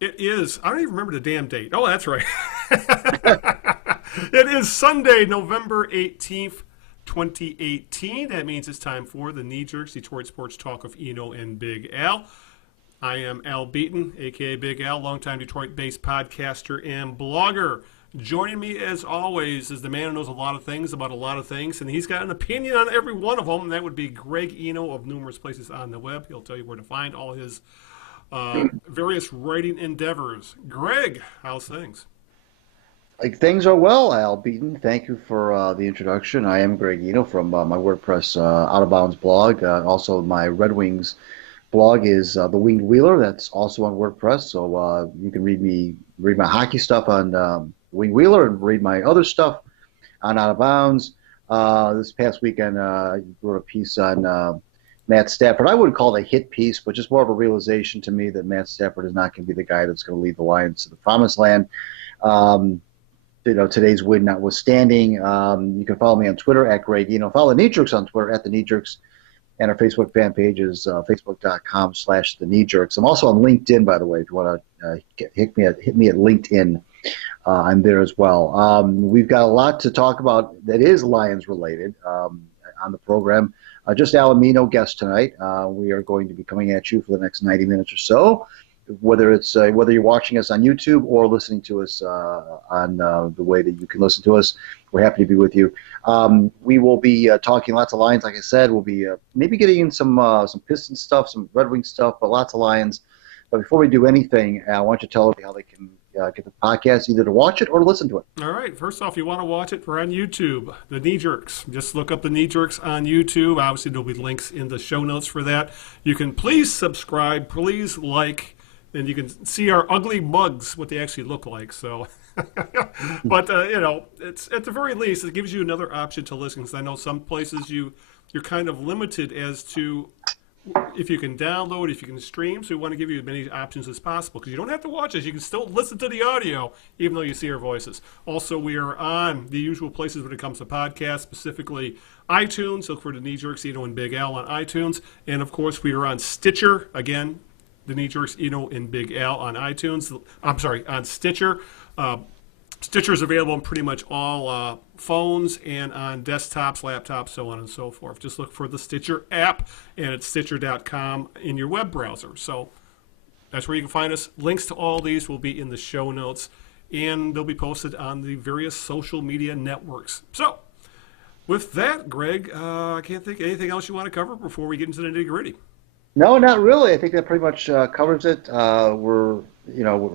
It is. I don't even remember the damn date. Oh, that's right. It is Sunday, November 18th, 2018. That means it's time for the Knee Jerks, Detroit Sports Talk of Eno and Big Al. I am Al Beaton, a.k.a. Big Al, longtime Detroit-based podcaster and blogger. Joining me, as always, is the man who knows a lot of things about a lot of things, and he's got an opinion on every one of them, and that would be Greg Eno of numerous places on the web. He'll tell you where to find all his various writing endeavors. Greg, how's things? Things are well, Al Beaton. Thank you for the introduction. I am Greg Eno from my WordPress Out of Bounds blog. Also, my Red Wings blog is The Winged Wheeler. That's also on WordPress. So you can read my hockey stuff on Winged Wheeler and read my other stuff on Out of Bounds. This past weekend, I wrote a piece on Matt Stafford. I wouldn't call it a hit piece, but just more of a realization to me that Matt Stafford is not going to be the guy that's going to lead the Lions to the promised land. Today's win notwithstanding. You can follow me on Twitter at Greg Eno. Follow the Knee Jerks on Twitter at the Knee Jerks, and our Facebook fan page is facebook.com/the Knee Jerks. I'm also on LinkedIn, by the way. If you want to hit me at LinkedIn, I'm there as well. We've got a lot to talk about that is Lions related on the program. Just Al, no guest tonight. We are going to be coming at you for the next 90 minutes or so. Whether you're watching us on YouTube or listening to us on the way that you can listen to us, we're happy to be with you. We will be talking lots of Lions, like I said. We'll be maybe getting in some Pistons stuff, some Red Wings stuff, but lots of Lions. But before we do anything, I want you to tell everybody how they can get the podcast, either to watch it or to listen to it. All right. First off, you want to watch it, we're on YouTube, The Knee Jerks. Just look up The Knee Jerks on YouTube. Obviously, there'll be links in the show notes for that. You can please subscribe, please like, and you can see our ugly mugs, what they actually look like. So, but it's at the very least, it gives you another option to listen. Because I know some places you're kind of limited as to if you can download, if you can stream. So we want to give you as many options as possible because you don't have to watch us. You can still listen to the audio, even though you see our voices. Also, we are on the usual places when it comes to podcasts, specifically iTunes. Look for the Knee Jerks, Eno and Big Al on iTunes, and of course, we are on Stitcher again. The Knee Jerks, Eno and Big Al on iTunes. I'm sorry, on Stitcher. Stitcher is available on pretty much all phones and on desktops, laptops, so on and so forth. Just look for the Stitcher app, and it's Stitcher.com in your web browser. So that's where you can find us. Links to all these will be in the show notes, and they'll be posted on the various social media networks. So with that, Greg, I can't think of anything else you want to cover before we get into the nitty-gritty. No, not really. I think that pretty much covers it. We're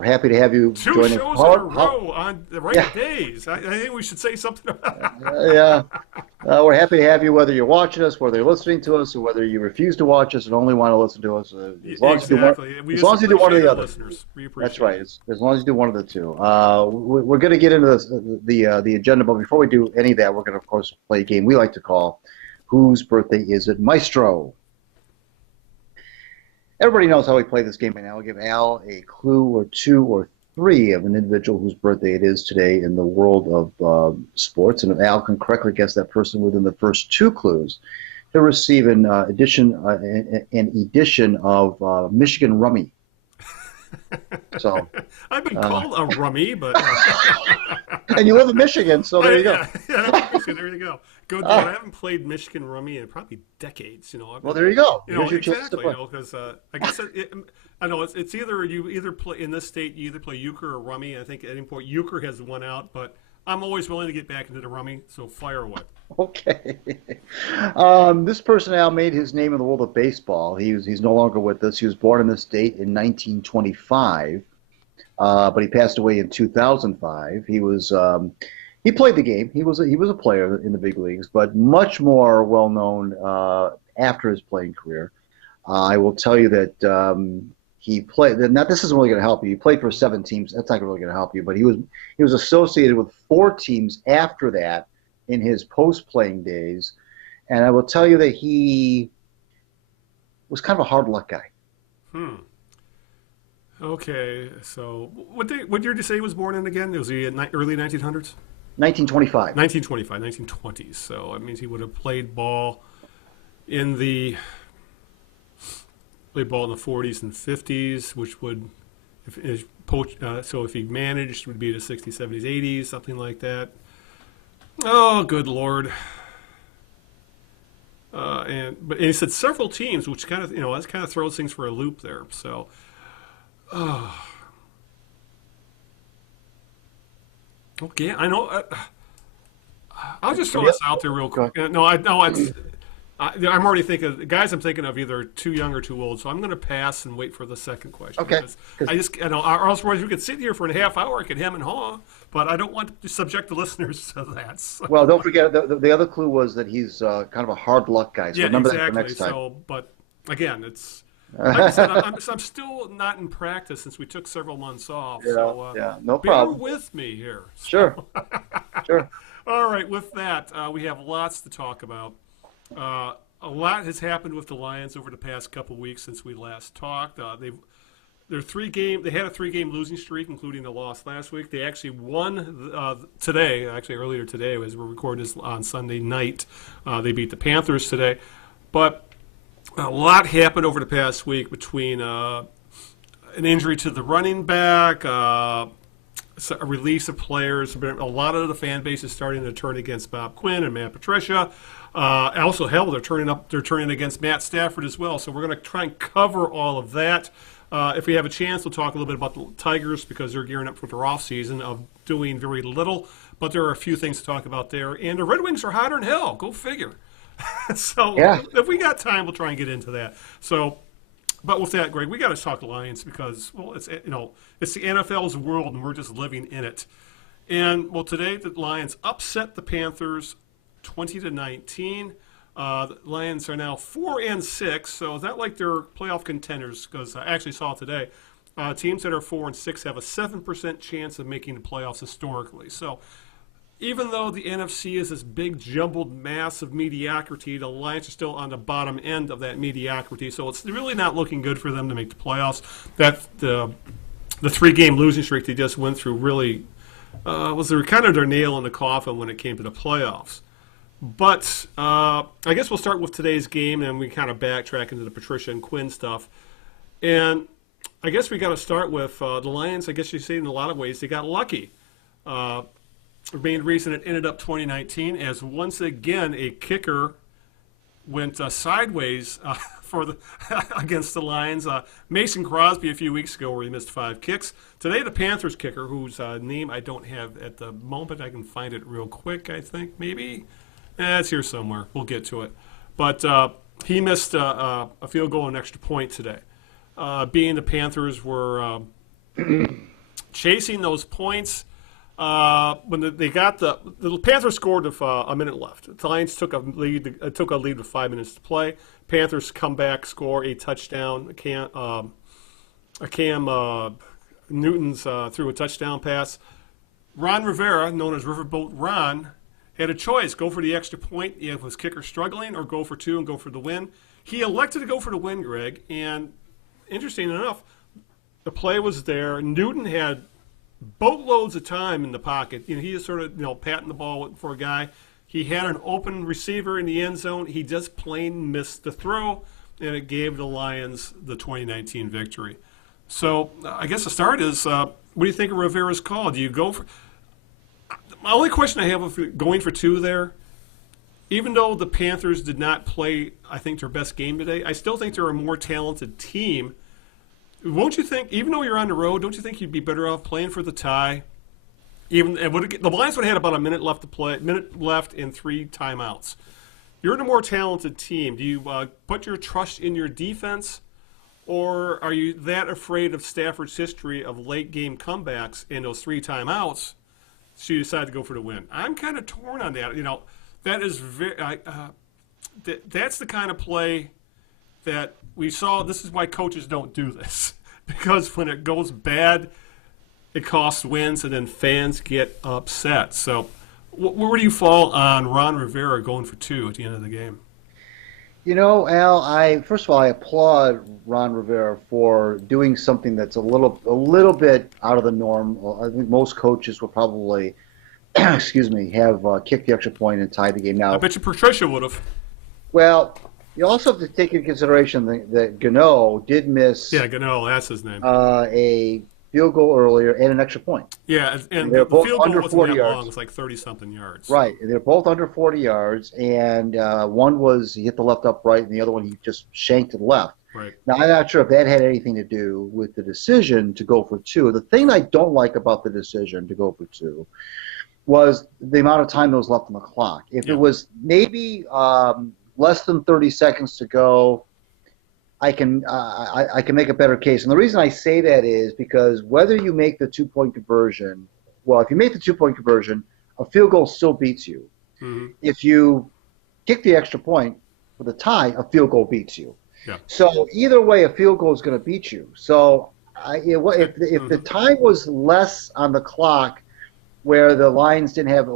happy to have you Two join shows us. in a row on the right days. I think we should say something about Yeah. We're happy to have you, whether you're watching us, whether you're listening to us, or whether you refuse to watch us and only want to listen to us. As long as you do one or the other. Listeners. We appreciate That's right. As long as you do one of the two. We're going to get into the agenda, but before we do any of that, we're going to, of course, play a game we like to call Whose Birthday Is It, Maestro? Everybody knows how we play this game by now. We'll give Al a clue or two or three of an individual whose birthday it is today in the world of sports. And if Al can correctly guess that person within the first two clues, he'll receive an edition of Michigan Rummy. So I've been called a rummy, but and you live in Michigan, so there you go. Yeah, there you go. I haven't played Michigan Rummy in probably decades. Well, there you go. Exactly. Because I guess I know it's either play in this state. You either play euchre or rummy. I think at any point euchre has won out, but I'm always willing to get back into the rummy. So fire away. Okay. This person now made his name in the world of baseball. He's no longer with us. He was born in this state in 1925, but he passed away in 2005. He played the game. He was a player in the big leagues, but much more well known after his playing career. I will tell you that he played. Now, this isn't really going to help you. He played for 7 teams. That's not really going to help you. But he was associated with 4 teams after that in his post-playing days, and I will tell you that he was kind of a hard luck guy. Okay, so what year did you say he was born in again? Was he in early 1900s? 1925. 1925, 1920s. So that means he would have played ball in the 40s and 50s, which would So if he managed, it would be the 60s, 70s, 80s, something like that. Oh, good Lord. And he said several teams, which kind of, that kind of throws things for a loop there. So, okay, I know. I'll just throw this out there real quick. I'm already thinking the guys I'm thinking of either too young or too old, so I'm going to pass and wait for the second question. Okay. Or else we could sit here for a half hour, I could hem and haw, but I don't want to subject the listeners to that. So. Well, don't forget the other clue was that he's kind of a hard luck guy. So remember that for next time. So, but again, it's like I said, I'm still not in practice since we took several months off. No problem. Bear with me here. Sure. Sure. All right, with that, we have lots to talk about. A lot has happened with the Lions over the past couple weeks since we last talked. They had a 3-game losing streak, including the loss last week. They actually won today. Actually, earlier today, as we're recording this on Sunday night, they beat the Panthers today. But a lot happened over the past week between an injury to the running back, a release of players. A lot of the fan base is starting to turn against Bob Quinn and Matt Patricia. Also, they're turning against Matt Stafford as well. So we're going to try and cover all of that. If we have a chance, we'll talk a little bit about the Tigers because they're gearing up for their off season of doing very little. But there are a few things to talk about there. And the Red Wings are hotter than hell. Go figure. So if we got time, we'll try and get into that. So, but with that, Greg, we got to talk Lions because it's the NFL's world and we're just living in it. And today the Lions upset the Panthers 20-19. The Lions are now 4-6, so it's not like they're playoff contenders. Because I actually saw today, teams that are 4-6 have a 7% chance of making the playoffs historically. So even though the NFC is this big jumbled mass of mediocrity, the Lions are still on the bottom end of that mediocrity. So it's really not looking good for them to make the playoffs. That the 3-game losing streak they just went through really was kind of their nail in the coffin when it came to the playoffs. But I guess we'll start with today's game, and we kind of backtrack into the Patricia and Quinn stuff. And I guess we got to start with the Lions. I guess you see in a lot of ways they got lucky. The main reason it ended up 2019 as once again a kicker went sideways against the Lions. Mason Crosby a few weeks ago where he missed 5 kicks. Today the Panthers kicker, whose name I don't have at the moment. I can find it real quick, I think, maybe. It's here somewhere. We'll get to it. But he missed a field goal and an extra point today. Being the Panthers were chasing those points, when they got the Panthers scored with a minute left. The Lions took a lead with 5 minutes to play. Panthers come back, score a touchdown. Cam Newton's threw a touchdown pass. Ron Rivera, known as Riverboat Ron, had a choice: go for the extra point if his kicker struggling, or go for 2 and go for the win. He elected to go for the win, Greg. And interesting enough, the play was there. Newton had boatloads of time in the pocket. He just sort of patting the ball for a guy. He had an open receiver in the end zone. He just plain missed the throw, and it gave the Lions the 2019 victory. So I guess the start is, what do you think of Rivera's call? Do you go for? My only question I have with going for 2 there, even though the Panthers did not play, I think, their best game today, I still think they're a more talented team. Won't you think, even though you're on the road, don't you think you'd be better off playing for the tie? The Lions would have had about a minute left to play, minute left and 3 timeouts. You're a more talented team. Do you put your trust in your defense, or are you that afraid of Stafford's history of late game comebacks and those 3 timeouts? So you decide to go for the win. I'm kind of torn on that. That is that's the kind of play that we saw. This is why coaches don't do this, because when it goes bad, it costs wins, and then fans get upset. So, where do you fall on Ron Rivera going for 2 at the end of the game? Al, first of all, I applaud Ron Rivera for doing something that's a little bit out of the norm. I think most coaches will probably, have kicked the extra point and tied the game. Now, I bet you Patricia would have. Well, you also have to take into consideration that Gano did miss. Yeah, Gano, that's his name. A field goal earlier and an extra point. Yeah, and They're the both field goal under wasn't 40 that yards. long. It was like 30-something yards. Right. They're both under 40 yards, and one was he hit the left upright, and the other one he just shanked to the left. Right. Now, I'm not sure if that had anything to do with the decision to go for two. The thing I don't like about the decision to go for two was the amount of time that was left on the clock. If it was maybe less than 30 seconds to go, I can make a better case. And the reason I say that is because whether you make the 2-point conversion, well, if you make the 2-point conversion, a field goal still beats you. Mm-hmm. If you kick the extra point for the tie, a field goal beats you. Yeah. So either way, a field goal is going to beat you. So if the time was less on the clock, where the Lions didn't have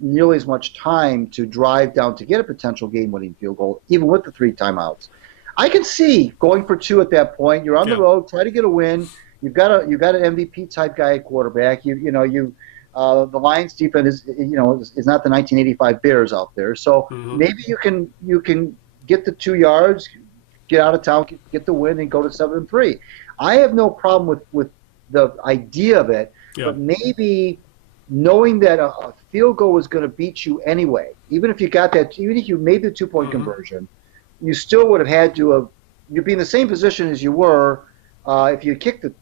nearly as much time to drive down to get a potential game-winning field goal, even with the 3 timeouts, I can see going for 2 at that point. You're on the road, try to get a win. You've got an MVP type guy at quarterback. The Lions defense is not the 1985 Bears out there. So maybe you can get the 2 yards, get out of town, get the win, and go to 7-3. I have no problem with the idea of it, but maybe knowing that a field goal was going to beat you anyway, even if you made the 2-point conversion, you still would have had to have. You'd be in the same position as you were if you kicked the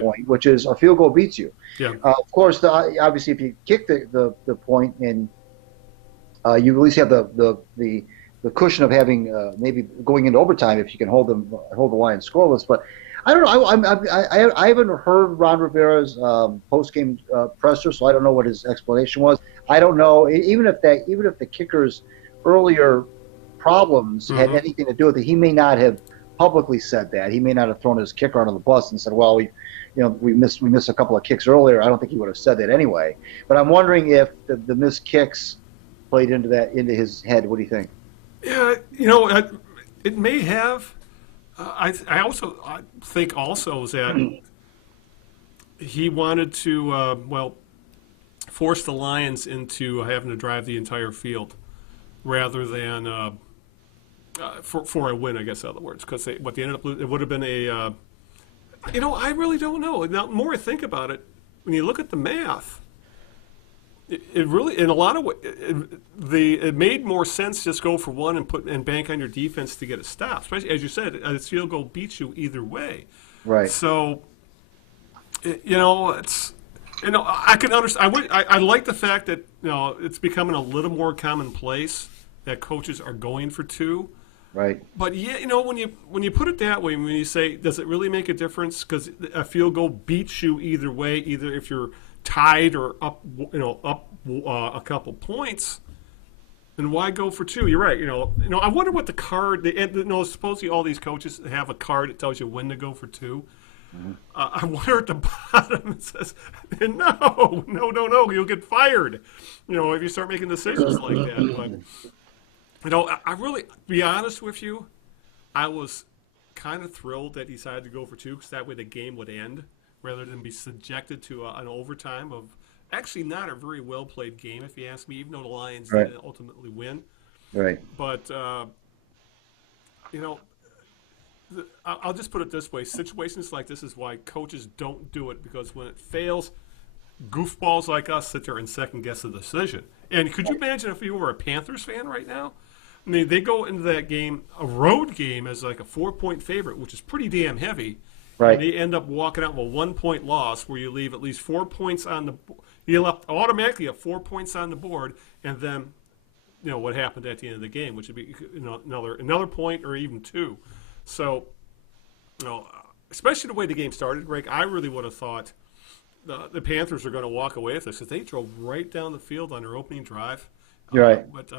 point, which is a field goal beats you. Yeah. Of course, obviously, if you kick the point and you at least have the cushion of having maybe going into overtime if you can hold the Lions scoreless. But I don't know. I haven't heard Ron Rivera's post-game presser, so I don't know what his explanation was. I don't know. Even if the kicker's earlier problems had anything to do with it, he may not have publicly said that. He may not have thrown his kicker under the bus and said, "Well, we missed a couple of kicks earlier." I don't think he would have said that anyway. But I'm wondering if the missed kicks played into his head. What do you think? Yeah, it may have. I think that he wanted to force the Lions into having to drive the entire field rather than for a win, I guess, in other words, because what they ended up losing, it would have been a I really don't know. Now, the more I think about it, when you look at the math, it really, in a lot of ways, it made more sense just go for one and bank on your defense to get a stop. Especially, as you said, a field goal beats you either way. Right. So, it's I can understand. I like the fact that it's becoming a little more commonplace that coaches are going for 2. Right. But when you put it that way, when you say, does it really make a difference? Because a field goal beats you either way, either if you're tied or up a couple points, then why go for 2? You're right. I wonder what the card. Supposedly all these coaches have a card that tells you when to go for 2. Mm-hmm. I wonder at the bottom it says, no, you'll get fired. If you start making decisions like that. But I really, to be honest with you, I was kind of thrilled that he decided to go for 2 because that way the game would end rather than be subjected to an overtime of actually not a very well played game, if you ask me, even though the Lions didn't ultimately win. Right. But I'll just put it this way: situations like this is why coaches don't do it, because when it fails, goofballs like us sit there and second guess the decision. And could you imagine if you were a Panthers fan right now? I mean, they go into that game, a road game, as like a 4-point favorite, which is pretty damn heavy. Right. And they end up walking out with a 1-point loss, where you leave at least 4 points on the. You left automatically have 4 points on the board, and then, what happened at the end of the game, which would be another point or even 2. So, especially the way the game started, Greg, I really would have thought the Panthers are going to walk away with this because they drove right down the field on their opening drive. You're right. But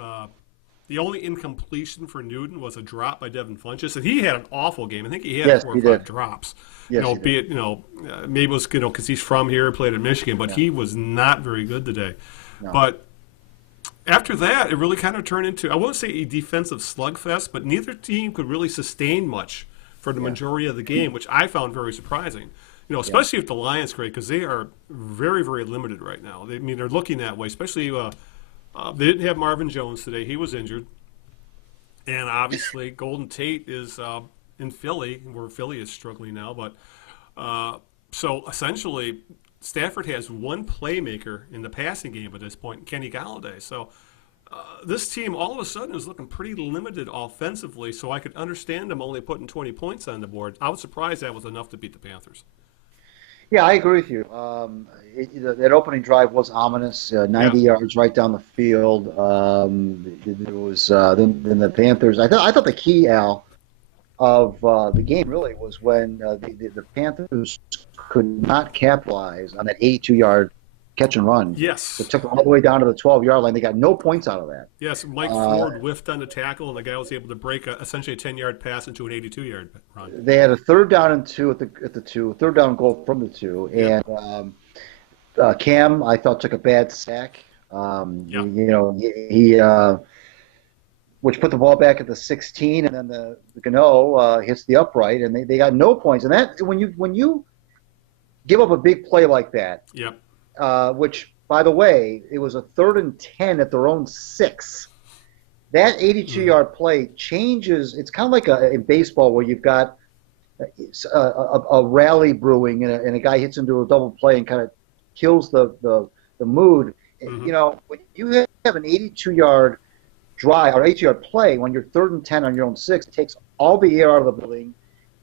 the only incompletion for Newton was a drop by Devin Funchess, and he had an awful game. I think he had 4 or 5 drops. Yes, be it maybe it was because he's from here, played in Michigan, but he was not very good today. No. But after that, it really kind of turned into, I won't say a defensive slugfest, but neither team could really sustain much for the majority of the game, which I found very surprising. Especially if the Lions, Greg, because they are very, very limited right now. They're looking that way, especially. They didn't have Marvin Jones today. He was injured. And obviously Golden Tate is in Philly, where Philly is struggling now. But So essentially, Stafford has one playmaker in the passing game at this point, Kenny Galladay. So this team all of a sudden is looking pretty limited offensively, so I could understand them only putting 20 points on the board. I was surprised that was enough to beat the Panthers. Yeah, I agree with you. That opening drive was ominous. 90 yards right down the field. There was then the Panthers. I thought the key, Al, of the game really was when the Panthers could not capitalize on that 82-yard catch and run. Yes. It took them all the way down to the 12-yard line. They got no points out of that. Yes, Mike Ford whiffed on the tackle, and the guy was able to break essentially a 10-yard pass into an 82-yard run. They had a 3rd down and 2 at the 2, 3rd down goal from the 2, and Cam, I thought, took a bad sack. He which put the ball back at the 16, and then the Gano hits the upright, and they got no points. And that when you give up a big play like that, which, by the way, it was a 3rd and 10 at their own 6. That 82-yard play changes. It's kind of like in baseball where you've got a rally brewing, and a guy hits into a double play and kind of kills the mood. When you have an 82-yard drive or 82-yard play, when you're 3rd and 10 on your own 6, it takes all the air out of the building.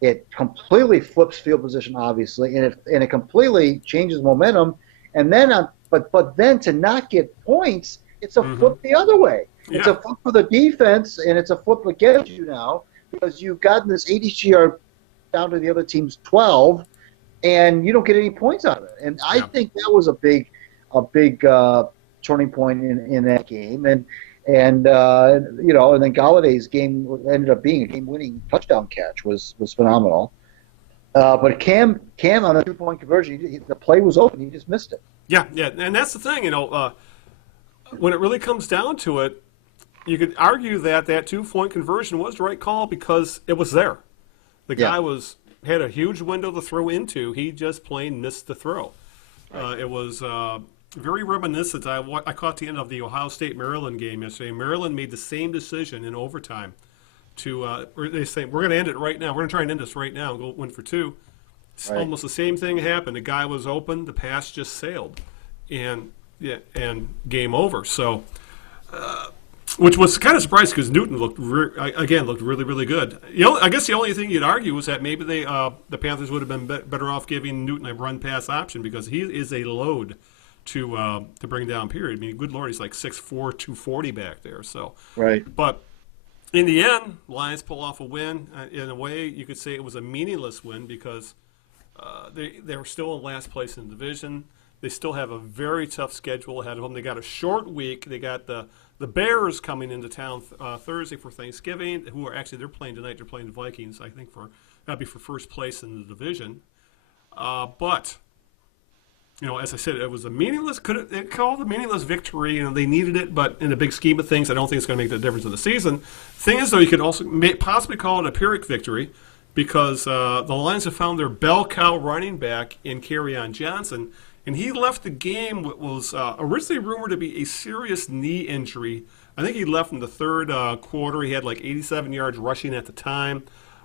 It completely flips field position, obviously, and it completely changes momentum. And then, but then to not get points, it's a flip the other way. It's a flip for the defense, and it's a flip against you now because you've gotten this 82-yard down to the other team's 12, and you don't get any points out of it. And I think that was a big turning point in that game. And then Galladay's game ended up being a game-winning touchdown catch was phenomenal. But Cam on the 2-point conversion, the play was open. He just missed it. Yeah, and that's the thing. When it really comes down to it, you could argue that 2-point conversion was the right call because it was there. The guy had a huge window to throw into. He just plain missed the throw. It was very reminiscent. I caught the end of the Ohio State-Maryland game yesterday. Maryland made the same decision in overtime. They say, we're going to end it right now. We're going to try and end this right now and go win for 2. It's almost the same thing happened. The guy was open. The pass just sailed. And game over. So, which was kind of surprising because Newton looked really, really good. I guess the only thing you'd argue was that maybe the Panthers would have been better off giving Newton a run-pass option because he is a load to bring down, period. I mean, good Lord, he's like 6'4", 240 back there. So, but in the end, Lions pull off a win. In a way, you could say it was a meaningless win because they were still in last place in the division. They still have a very tough schedule ahead of them. They got a short week. They got the Bears coming into town Thursday for Thanksgiving, who are actually, they're playing tonight. They're playing the Vikings, I think, that'd be for first place in the division. But, as I said, it was a meaningless, they called it a meaningless victory. They needed it, but in the big scheme of things, I don't think it's going to make the difference in the season. Thing is, though, you could also possibly call it a Pyrrhic victory because the Lions have found their bell cow running back in Kerryon Johnson. And he left the game what was originally rumored to be a serious knee injury. I think he left in the 3rd quarter. He had like 87 yards rushing at the time.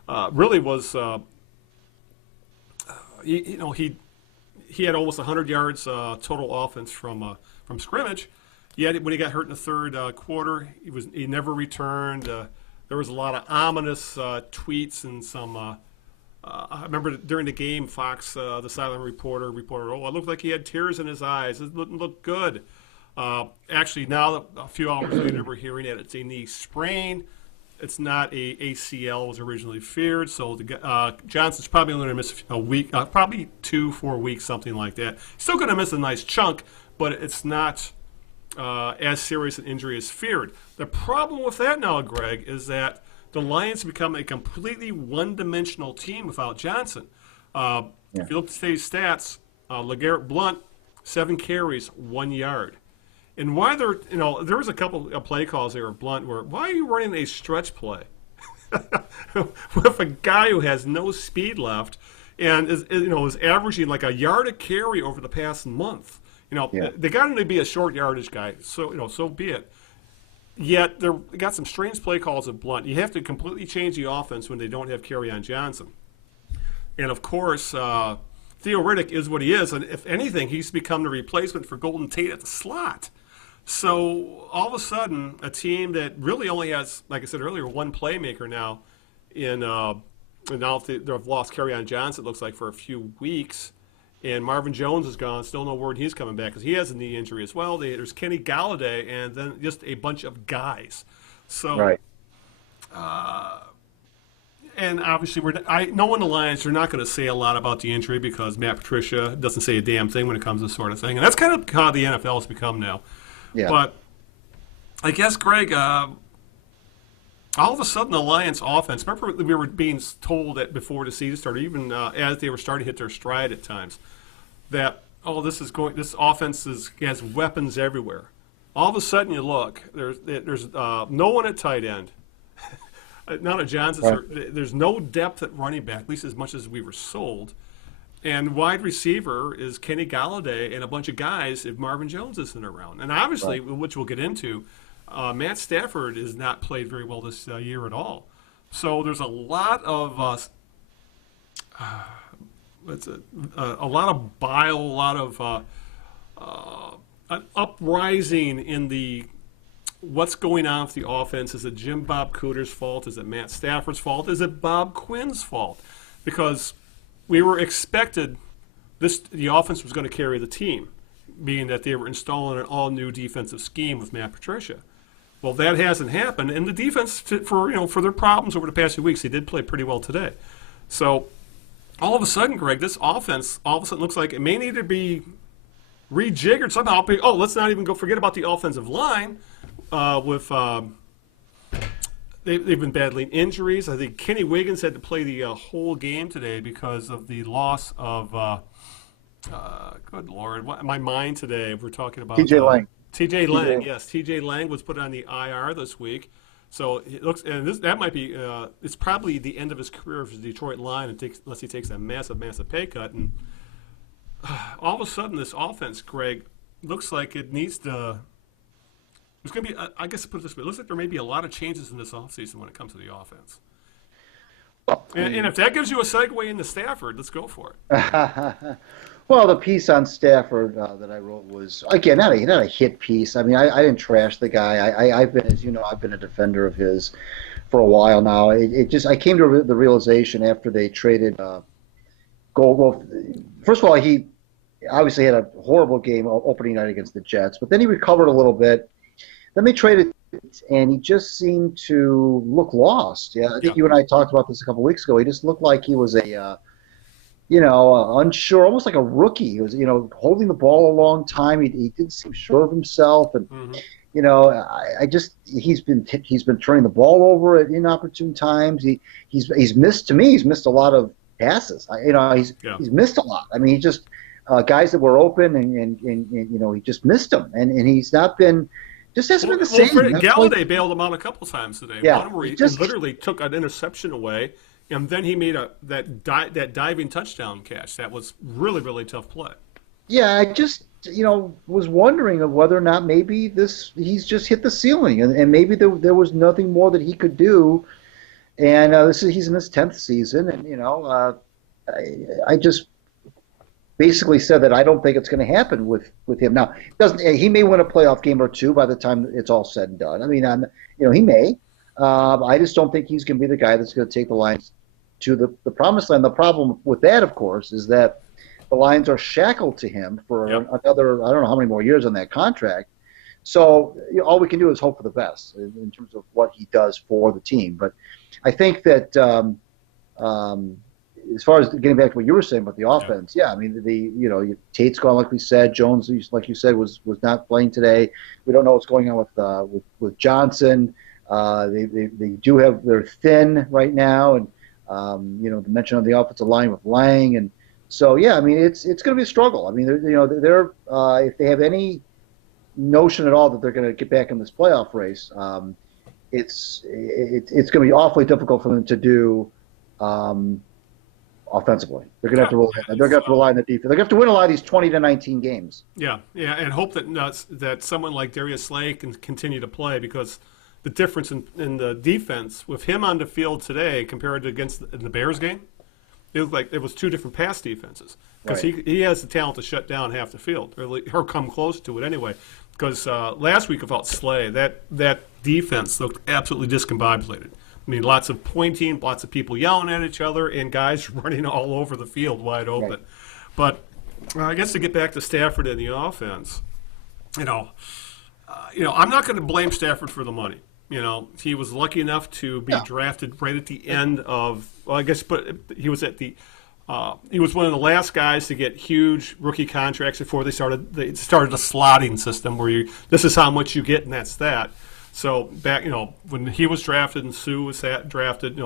Really was, he had almost 100 yards total offense from scrimmage. Yet when he got hurt in the 3rd quarter, he never returned. There was a lot of ominous tweets and some. I remember during the game, Fox, the silent reporter, oh, it looked like he had tears in his eyes. It didn't look good. Actually, now, a few hours later, we're hearing that it's a knee sprain. It's not a ACL was originally feared. So Johnson's probably only going to miss a week, probably 2-4 weeks, something like that. Still going to miss a nice chunk, but it's not as serious an injury as feared. The problem with that now, Greg, is that the Lions become a completely one-dimensional team without Johnson. If you look at today's stats, LeGarrette Blount, 7 carries, 1 yard. And why there was a couple of play calls there of Blount where, why are you running a stretch play with a guy who has no speed left and is averaging like a yard a carry over the past month? They got him to be a short yardage guy, so be it. Yet they got some strange play calls at Blount. You have to completely change the offense when they don't have Kerryon Johnson. And, of course, Theo Riddick is what he is. And if anything, he's become the replacement for Golden Tate at the slot. So all of a sudden, a team that really only has, like I said earlier, one playmaker now and now they've lost Kerryon Johnson, it looks like, for a few weeks. And Marvin Jones is gone. Still no word he's coming back because he has a knee injury as well. There's Kenny Galladay and then just a bunch of guys. So, Right. And obviously, knowing the Lions, they're not going to say a lot about the injury because Matt Patricia doesn't say a damn thing when it comes to this sort of thing. And that's kind of how the NFL has become now. Yeah. But I guess, Greg, all of a sudden the Lions offense, remember we were being told that before the season started, even as they were starting to hit their stride at times, that, this offense has weapons everywhere. All of a sudden you look, there's no one at tight end. Not a Johnson. Right. There's no depth at running back, at least as much as we were sold. And wide receiver is Kenny Galladay and a bunch of guys if Marvin Jones isn't around. And obviously, Right. which we'll get into, Matt Stafford has not played very well this year at all. So there's a lot of a lot of bile, a lot of an uprising in the what's going on with the offense. Is it Jim Bob Cooter's fault? Is it Matt Stafford's fault? Is it Bob Quinn's fault? Because we were expected the offense was going to carry the team, being that they were installing an all-new defensive scheme with Matt Patricia. Well, that hasn't happened, and the defense for their problems over the past few weeks, they did play pretty well today. So all of a sudden, Greg, this offense all of a sudden looks like it may need to be rejiggered somehow. Let's not even forget about the offensive line with. They've been battling injuries. I think Kenny Wiggins had to play the whole game today because of the loss of, good Lord, my mind today. We're talking about TJ Lang. TJ Lang, yes. TJ Lang was put on the IR this week. So it looks, and that might be, it's probably the end of his career for the Detroit Lions unless he takes a massive, massive pay cut. And all of a sudden, this offense, Greg, looks like it needs to. There's going to be, I guess to put it this way, it looks like there may be a lot of changes in this offseason when it comes to the offense. And if that gives you a segue into Stafford, let's go for it. Well, the piece on Stafford that I wrote was, again, not a hit piece. I mean, I didn't trash the guy. I've been, as you know, I've been a defender of his for a while now. I came to the realization after they traded Gold. Well, first of all, he obviously had a horrible game opening night against the Jets, but then he recovered a little bit. Then they traded, and he just seemed to look lost. Yeah, I think you and I talked about this a couple weeks ago. He just looked like he was unsure, almost like a rookie. He was, holding the ball a long time. He didn't seem sure of himself, and he's been turning the ball over at inopportune times. He's missed a lot of passes. He's missed a lot. I mean, he just guys that were open, and he just missed them, and he's not been. Just hasn't been the same. Galladay bailed him out a couple times today. Yeah, one where he literally took an interception away, and then he made that diving touchdown catch. That was really, really tough play. Yeah, I just was wondering of whether or not maybe he's just hit the ceiling, and maybe there was nothing more that he could do. And he's in his 10th season, and I just basically said that I don't think it's going to happen with him. Now, he may win a playoff game or two by the time it's all said and done. I mean, he may. I just don't think he's going to be the guy that's going to take the Lions to the promised land. The problem with that, of course, is that the Lions are shackled to him for another, I don't know how many more years on that contract. So all we can do is hope for the best in terms of what he does for the team. But I think that as far as getting back to what you were saying about the offense, I mean, Tate's gone, like we said. Jones, like you said, was not playing today. We don't know what's going on with Johnson. They're thin right now, and the mention of the offensive line with Lang, and so I mean, it's going to be a struggle. I mean, they're if they have any notion at all that they're going to get back in this playoff race, it's going to be awfully difficult for them to do. Offensively, they're going to have to rely on the defense. They're going to have to win a lot of these 20-19 games. Yeah, and hope that someone like Darius Slay can continue to play, because the difference in the defense with him on the field today compared to against the Bears game, It was like it was two different pass defenses because Right. he has the talent to shut down half the field or come close to it anyway. Because last week without Slay, that defense looked absolutely discombobulated. I mean, lots of pointing, lots of people yelling at each other, and guys running all over the field wide open. Right. But I guess to get back to Stafford and the offense, I'm not going to blame Stafford for the money. He was lucky enough to be drafted right at the end of. Well, I guess, but he was at the. He was one of the last guys to get huge rookie contracts before they started. They started a slotting system where this is how much you get and that's that. So back, when he was drafted and Sue was drafted,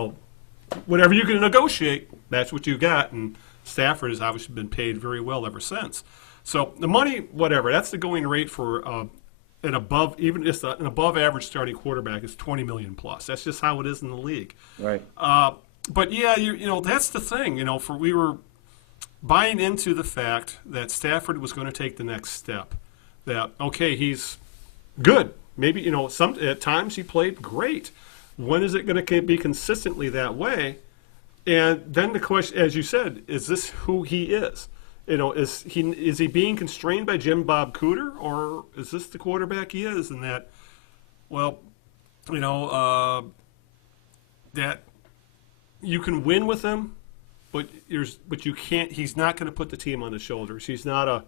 whatever you can negotiate, that's what you got. And Stafford has obviously been paid very well ever since. So the money, whatever, that's the going rate for an above, even just an above average starting quarterback is $20 million plus. That's just how it is in the league. Right. But yeah, that's the thing. We were buying into the fact that Stafford was going to take the next step. That okay, he's good. Maybe some at times he played great. When is it going to be consistently that way? And then the question, as you said, is this who he is? Is he being constrained by Jim Bob Cooter, or is this the quarterback he is? And that, well, that you can win with him, but you can't. He's not going to put the team on his shoulders. He's not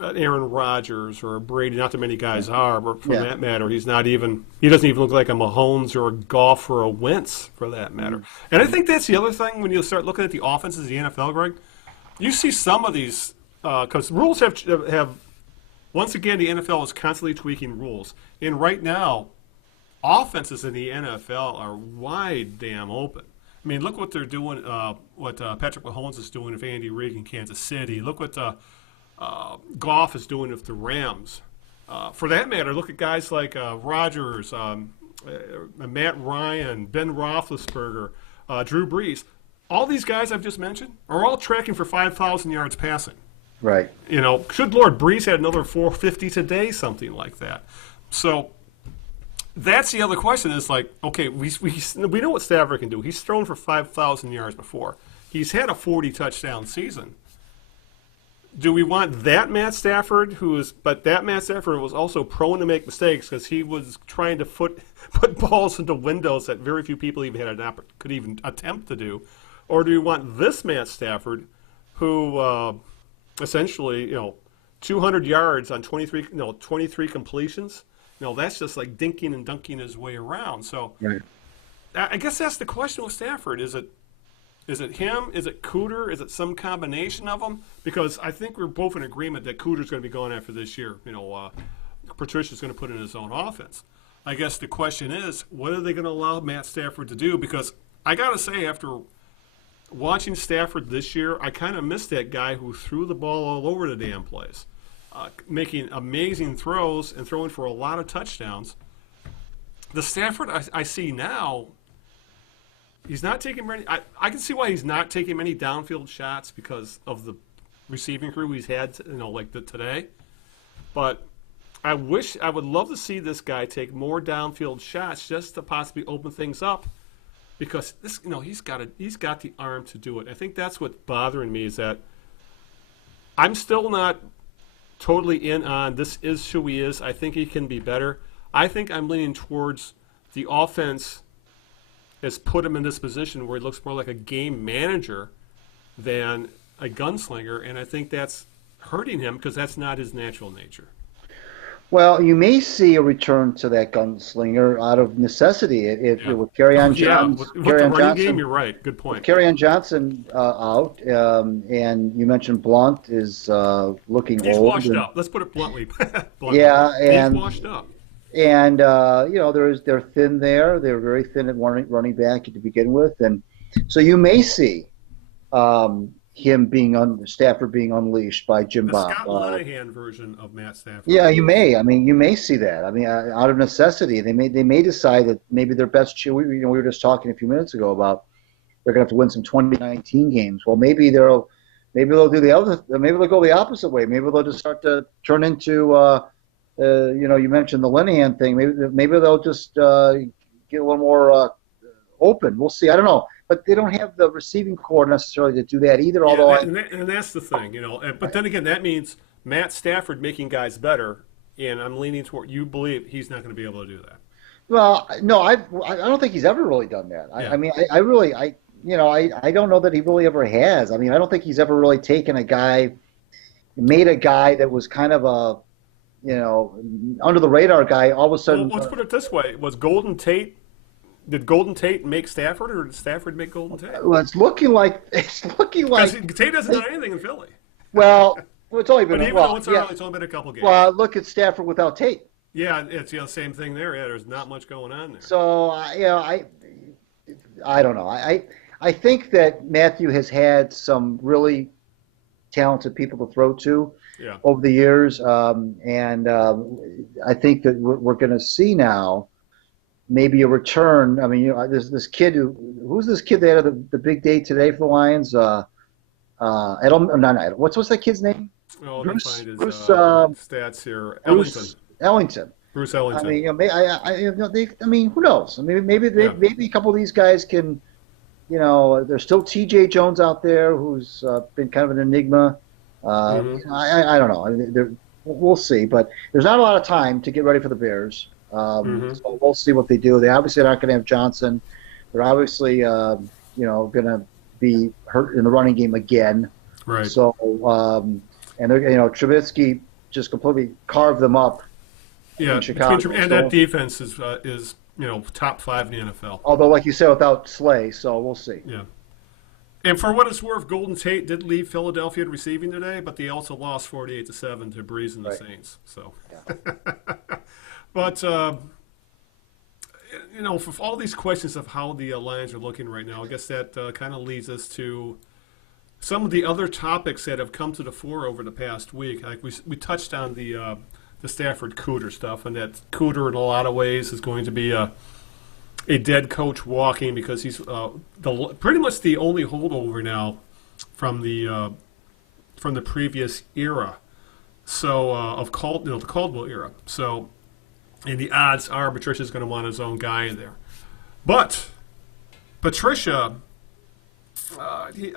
an Aaron Rodgers or a Brady. Not that many guys are, but for that matter, he's not even. He doesn't even look like a Mahomes or a Goff or a Wentz, for that matter. And I think that's the other thing when you start looking at the offenses of the NFL, Greg. You see some of these because rules have. Once again, the NFL is constantly tweaking rules, and right now, offenses in the NFL are wide damn open. I mean, look what they're doing. What Patrick Mahomes is doing with Andy Reid in Kansas City. Look what Goff is doing with the Rams. For that matter, look at guys like Rodgers, Matt Ryan, Ben Roethlisberger, Drew Brees. All these guys I've just mentioned are all tracking for 5,000 yards passing. Right. Good Lord, Brees had another 450 today, something like that. So that's the other question is like, okay, we know what Stafford can do. He's thrown for 5,000 yards before. He's had a 40-touchdown season. Do we want that Matt Stafford but that Matt Stafford was also prone to make mistakes because he was trying to put balls into windows that very few people even could even attempt to do? Or do we want this Matt Stafford who essentially, 200 yards on 23 completions? That's just like dinking and dunking his way around. So Right. I guess that's the question with Stafford. Is it him? Is it Cooter? Is it some combination of them? Because I think we're both in agreement that Cooter's going to be going after this year. Patricia's going to put in his own offense. I guess the question is, what are they going to allow Matt Stafford to do? Because I got to say, after watching Stafford this year, I kind of missed that guy who threw the ball all over the damn place, making amazing throws and throwing for a lot of touchdowns. The Stafford I see now, he's not taking many. I can see why he's not taking many downfield shots because of the receiving crew he's had, today. But I would love to see this guy take more downfield shots just to possibly open things up. Because he's got the arm to do it. I think that's what's bothering me is that I'm still not totally in on this is who he is. I think he can be better. I think I'm leaning towards the offense has put him in this position where he looks more like a game manager than a gunslinger, and I think that's hurting him because that's not his natural nature. Well, you may see a return to that gunslinger out of necessity with Kerryon Johnson. With the running game, you're right. Good point. Kerryon Johnson out, and you mentioned Blunt is looking He's old. He's washed up. Let's put it bluntly. Yeah, and he's washed up. And they're thin there. They're very thin at running back to begin with, and so you may see Stafford being unleashed by Jim Bob. Scott Linehan version of Matt Stafford. Yeah, you may. I mean, you may see that. I mean, out of necessity, they may decide that maybe their best. We were just talking a few minutes ago about they're going to have to win some 2019 games. Well, maybe they'll do the other. Maybe they'll go the opposite way. Maybe they'll just start to turn into. You mentioned the Linehan thing. Maybe they'll just get a little more open. We'll see. I don't know. but they don't have the receiving core necessarily to do that either. Yeah, Although and that's the thing, But then again, that means Matt Stafford making guys better, and I'm leaning toward you believe he's not going to be able to do that. well, no, I don't think he's ever really done that. Yeah. I mean, I really, I don't know that he really ever has. I mean, I don't think he's ever really taken a guy, made a guy that was kind of a, under the radar guy. All of a sudden, Well, let's put it this way: did Golden Tate make Stafford, or did Stafford make Golden Tate? well, it's looking like Because Tate hasn't done anything in Philly. well, it's only been But even though it's early, it's only been a couple games. Well, look at Stafford without Tate. Yeah, it's the same thing there. Yeah, there's not much going on there. So I don't know. I think that Matthew has had some really talented people to throw to over the years, and I think that we're going to see now maybe a return. I mean, there's this kid who's this kid that had the big day today for the Lions. Not what's that kid's name? Oh, Bruce, find his Bruce stats here. Ellington. Bruce Ellington. I mean, who knows? I mean, maybe a couple of these guys can, there's still T.J. Jones out there who's been kind of an enigma. I don't know. I mean, we'll see, but there's not a lot of time to get ready for the Bears. So we'll see what they do. They obviously are not going to have Johnson. They're obviously, going to be hurt in the running game again. Right. So, and they're, Trubisky just completely carved them up. Yeah, in Chicago. And that defense is top 5 in the NFL. Although, like you said, without Slay, so we'll see. Yeah. And for what it's worth, Golden Tate did leave Philadelphia in receiving today, but they also lost 48-7 to Breeze and the Saints. So, but for all these questions of how the Lions are looking right now, I guess that kind of leads us to some of the other topics that have come to the fore over the past week. Like we touched on the Stafford Cooter stuff, and that Cooter in a lot of ways is going to be a dead coach walking because he's pretty much the only holdover now from the previous era, so of the Caldwell era. So, and the odds are Patricia's going to want his own guy in there, but Patricia.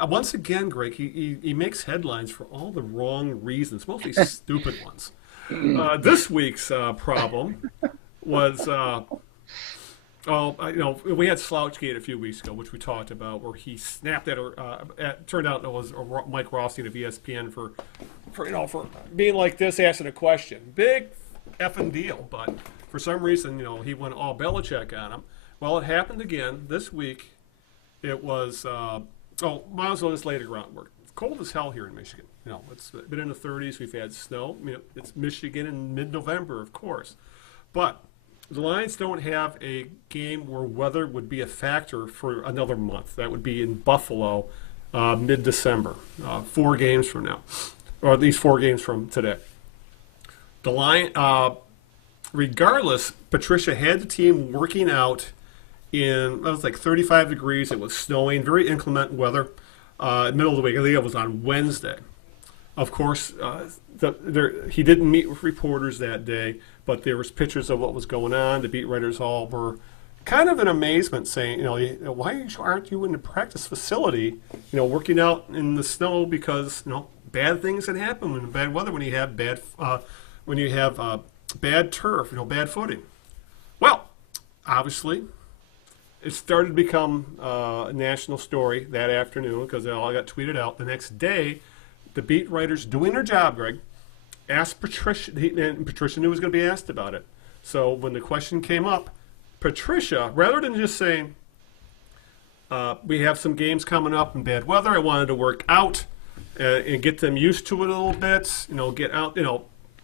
Once again, Greg, he makes headlines for all the wrong reasons, mostly stupid ones. This week's problem was, we had Slouchgate a few weeks ago, which we talked about, where he snapped at her. Turned out it was Mike Rothstein of ESPN for being like this, asking a question. Big effing deal, but for some reason, he went all Belichick on him. Well, it happened again this week. It was, might as well just lay the groundwork. It's cold as hell here in Michigan. It's been in the 30s. We've had snow. It's Michigan in mid-November, of course. But the Lions don't have a game where weather would be a factor for another month. That would be in Buffalo mid-December, 4 games from now, or at least 4 games from today. The Lions, regardless, Patricia had the team working out it was like 35 degrees. It was snowing, very inclement weather. Middle of the week, I think it was on Wednesday. Of course, he didn't meet with reporters that day, but there was pictures of what was going on. The beat writers all were kind of in amazement, saying, why aren't you in the practice facility, working out in the snow? Because bad things can happen in bad weather when you have bad bad turf, bad footing. Well, obviously, it started to become a national story that afternoon because it all got tweeted out. The next day, the beat writers doing their job, Greg, asked Patricia, and Patricia knew was going to be asked about it. So when the question came up, Patricia, rather than just saying, we have some games coming up in bad weather, I wanted to work out and get them used to it a little bit, get out,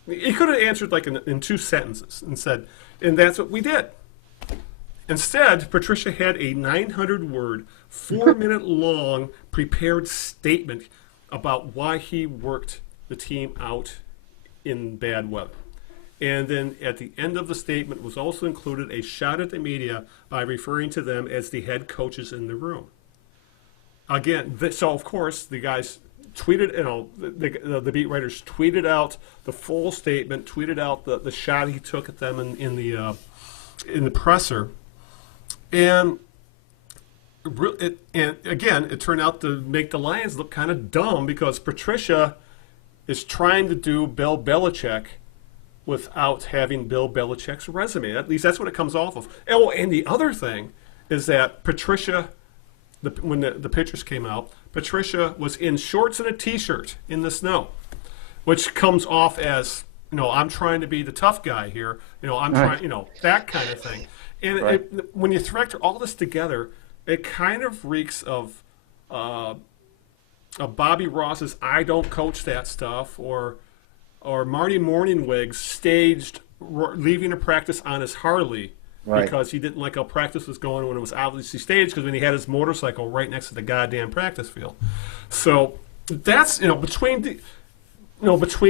he could have answered like in 2 sentences and said, and that's what we did. Instead, Patricia had a 900-word, 4-minute-long prepared statement about why he worked the team out in bad weather. And then at the end of the statement was also included a shot at the media by referring to them as the head coaches in the room. Again, so of course the guys tweeted, the beat writers tweeted out the full statement, tweeted out the shot he took at them in the presser. And and again, it turned out to make the Lions look kind of dumb because Patricia is trying to do Bill Belichick without having Bill Belichick's resume. At least that's what it comes off of. Oh, and the other thing is that Patricia, when the pictures came out, Patricia was in shorts and a T-shirt in the snow, which comes off as, I'm trying to be the tough guy here. I'm trying, that kind of thing. And when you factor all this together, it kind of reeks of Bobby Ross's "I don't coach that stuff" or Marty Morningwig's staged leaving a practice on his Harley because he didn't like how practice was going when it was obviously staged because when he had his motorcycle right next to the goddamn practice field. So that's between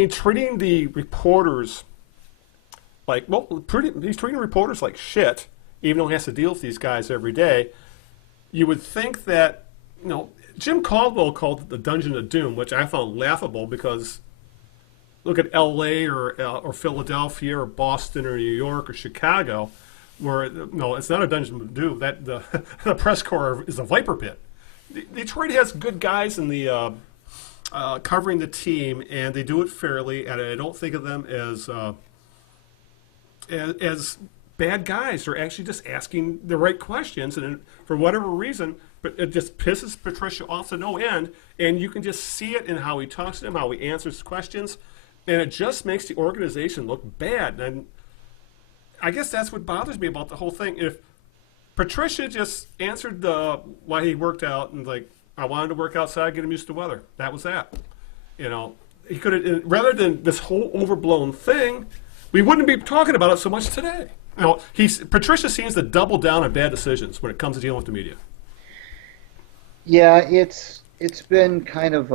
treating the reporters like he's treating reporters like shit, even though he has to deal with these guys every day. You would think that Jim Caldwell called it the Dungeon of Doom, which I found laughable because look at L.A. or Philadelphia or Boston or New York or Chicago, where it's not a Dungeon of Doom. That the press corps is a viper pit. Detroit has good guys in the covering the team, and they do it fairly. And I don't think of them as bad guys. They're actually just asking the right questions, and for whatever reason, but it just pisses Patricia off to no end. And you can just see it in how he talks to them, how he answers questions. And it just makes the organization look bad. And I guess that's what bothers me about the whole thing. If Patricia just answered why he worked out and I wanted to work outside, get him used to weather. That was that. He could have, rather than this whole overblown thing, we wouldn't be talking about it so much today. Patricia seems to double down on bad decisions when it comes to dealing with the media. Yeah, it's been kind of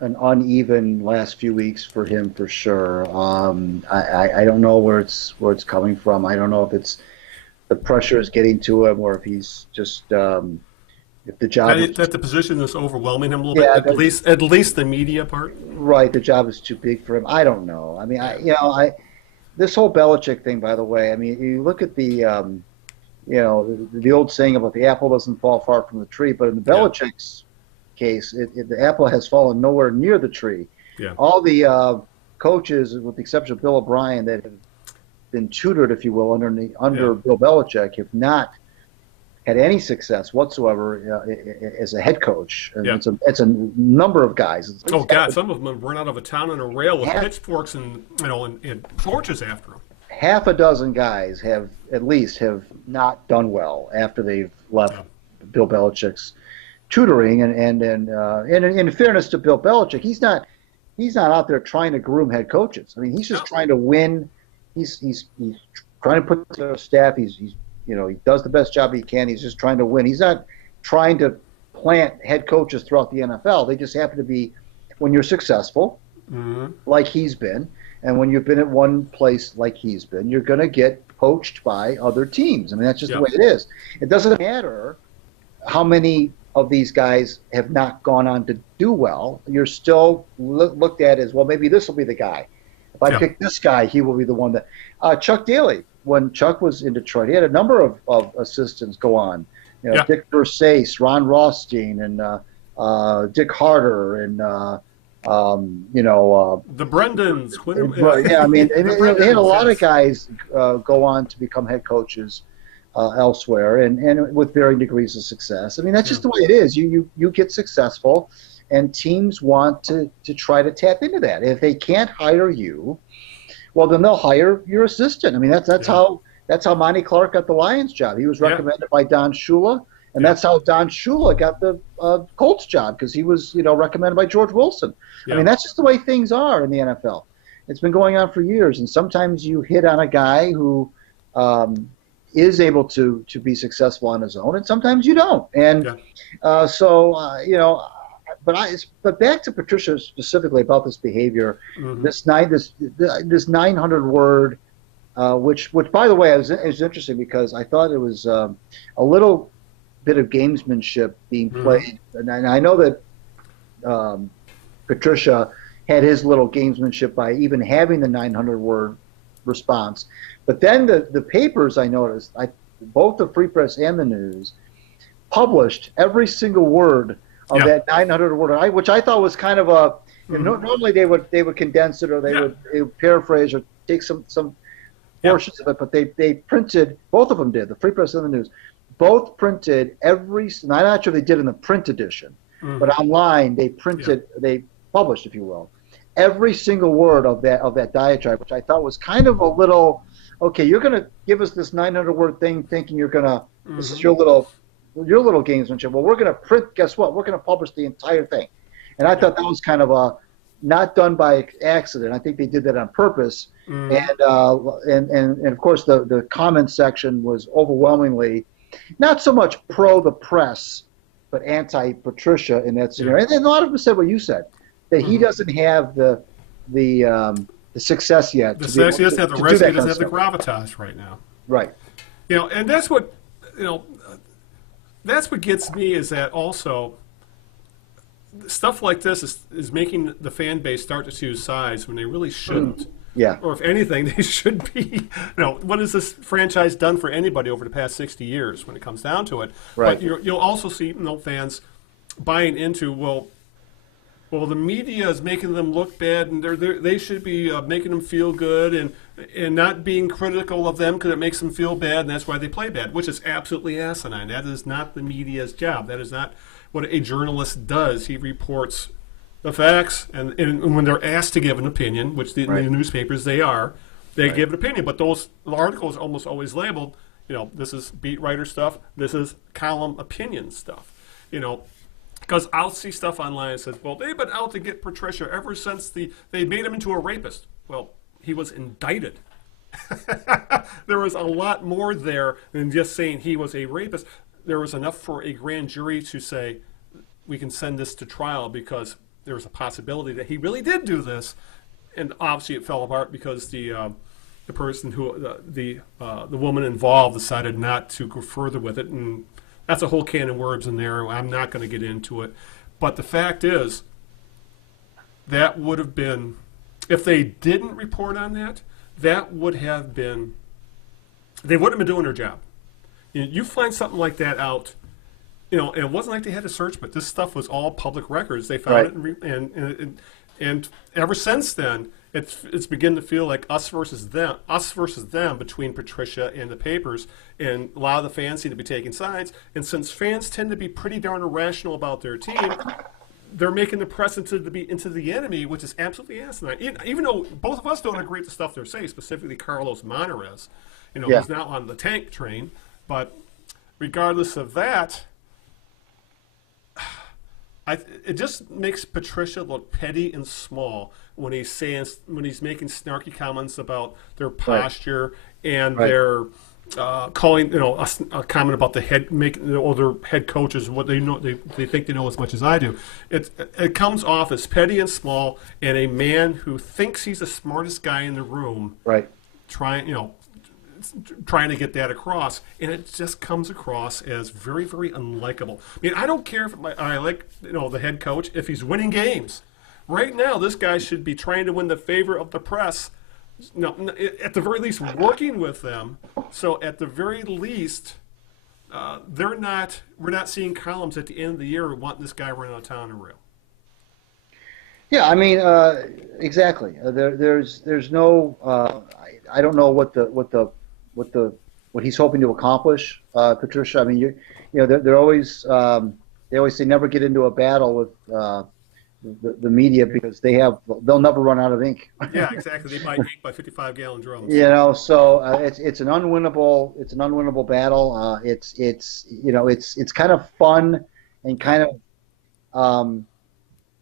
an uneven last few weeks for him for sure. I don't know where it's coming from. I don't know if it's the pressure is getting to him or if he's just if the job that the position is overwhelming him a little bit. At least the media part. Right, the job is too big for him. I don't know. I mean, this whole Belichick thing, by the way. I mean, you look at the the old saying about the apple doesn't fall far from the tree, but in the Belichick's case, the apple has fallen nowhere near the tree. Yeah. All the coaches, with the exception of Bill O'Brien, that have been tutored, if you will, under Bill Belichick, have not had any success whatsoever as a head coach. And it's a number of guys. God, some of them have run out of a town on a rail with pitchforks and torches after them. Half a dozen guys have not done well after they've left Bill Belichick's tutoring, and in fairness to Bill Belichick, he's not out there trying to groom head coaches. I mean, he's just trying to win. He's trying to put together a staff. He does the best job he can. He's just trying to win. He's not trying to plant head coaches throughout the NFL. They just happen to be, when you're successful, like he's been, and when you've been at one place like he's been, you're going to get poached by other teams. I mean, that's just the way it is. It doesn't matter how many of these guys have not gone on to do well. You're still looked at as, well, maybe this will be the guy. If I pick this guy, he will be the one that Chuck Daly, when Chuck was in Detroit, he had a number of assistants go on. Dick Versace, Ron Rothstein, and Dick Harder, and the Brendans. I mean, they had a lot of guys go on to become head coaches elsewhere, and with varying degrees of success. I mean, that's just the way it is. You get successful, and teams want to try to tap into that. If they can't hire you, well, then they'll hire your assistant. I mean, that's how Monty Clark got the Lions job. He was recommended by Don Shula, and that's how Don Shula got the Colts job, because he was recommended by George Wilson. I mean, that's just the way things are in the NFL. It's been going on for years, and sometimes you hit on a guy who is able to be successful on his own, and sometimes you don't. And but back to Patricia specifically about this behavior, this 900 word, which by the way is interesting, because I thought it was a little bit of gamesmanship being played, and I know that Patricia had his little gamesmanship by even having the 900 word response, but then the papers, I noticed, both the Free Press and the News, published every single word of that 900 word, which I thought was kind of a. Normally they would condense it, or they would paraphrase or take some portions of it, but they printed, both of them did, the Free Press and the News, both printed every. I'm not sure they did in the print edition, but online they printed, they published, if you will, every single word of that diatribe, which I thought was kind of a little. Okay, you're going to give us this 900-word thing, thinking you're going to. This is your little gamesmanship. Well, we're going to print. Guess what? We're going to publish the entire thing, and I thought that was kind of a not done by accident. I think they did that on purpose, and of course the comment section was overwhelmingly not so much pro the press, but anti Patricia in that scenario. And a lot of them said what you said, that he doesn't have the success yet. The success, he doesn't have the risk, he doesn't have the gravitas right now. Right. And that's what, that's what gets me, is that also stuff like this is making the fan base start to choose sides when they really shouldn't. Yeah. Or if anything, they should be. What has this franchise done for anybody over the past 60 years when it comes down to it? Right. But you'll also see fans buying into, well, the media is making them look bad, and they should be making them feel good, and not being critical of them because it makes them feel bad, and that's why they play bad, which is absolutely asinine. That is not the media's job. That is not what a journalist does. He reports the facts, and when they're asked to give an opinion, which the newspapers they give an opinion. But those articles are almost always labeled, this is beat writer stuff, this is column opinion stuff, Because I'll see stuff online that says, well, they've been out to get Patricia ever since they made him into a rapist. Well, he was indicted. There was a lot more there than just saying he was a rapist. There was enough for a grand jury to say, we can send this to trial because there was a possibility that he really did do this. And obviously it fell apart because the person the woman involved decided not to go further with it, and that's a whole can of worms in there. I'm not going to get into it. But the fact is, that would have been, if they didn't report on that, that would have been, they wouldn't have been doing their job. You find something like that out, and it wasn't like they had to search, but this stuff was all public records. They found it, and ever since then, it's begun to feel like us versus them between Patricia and the papers, and a lot of the fans seem to be taking sides. And since fans tend to be pretty darn irrational about their team, they're making the press into the enemy, which is absolutely asinine. Even though both of us don't agree with the stuff they're saying, specifically Carlos Monarez, who's now on the tank train. But regardless of that, it just makes Patricia look petty and small when he's making snarky comments about their posture and their calling, a comment about the older head coaches, what they know, they think they know as much as I do. It comes off as petty and small, and a man who thinks he's the smartest guy in the room, trying to get that across, and it just comes across as very, very unlikable. I mean, I don't care if I like the head coach if he's winning games. Right now, this guy should be trying to win the favor of the press. At the very least, working with them. So at the very least, we're not seeing columns at the end of the year wanting this guy running out of town and real. Yeah, I mean, exactly. There's no. I don't know what he's hoping to accomplish, Patricia. I mean, they're always they always say never get into a battle with the media because they'll never run out of ink. Yeah, exactly. They buy ink by 55-gallon drums. So it's an unwinnable battle. It's kind of fun and kind of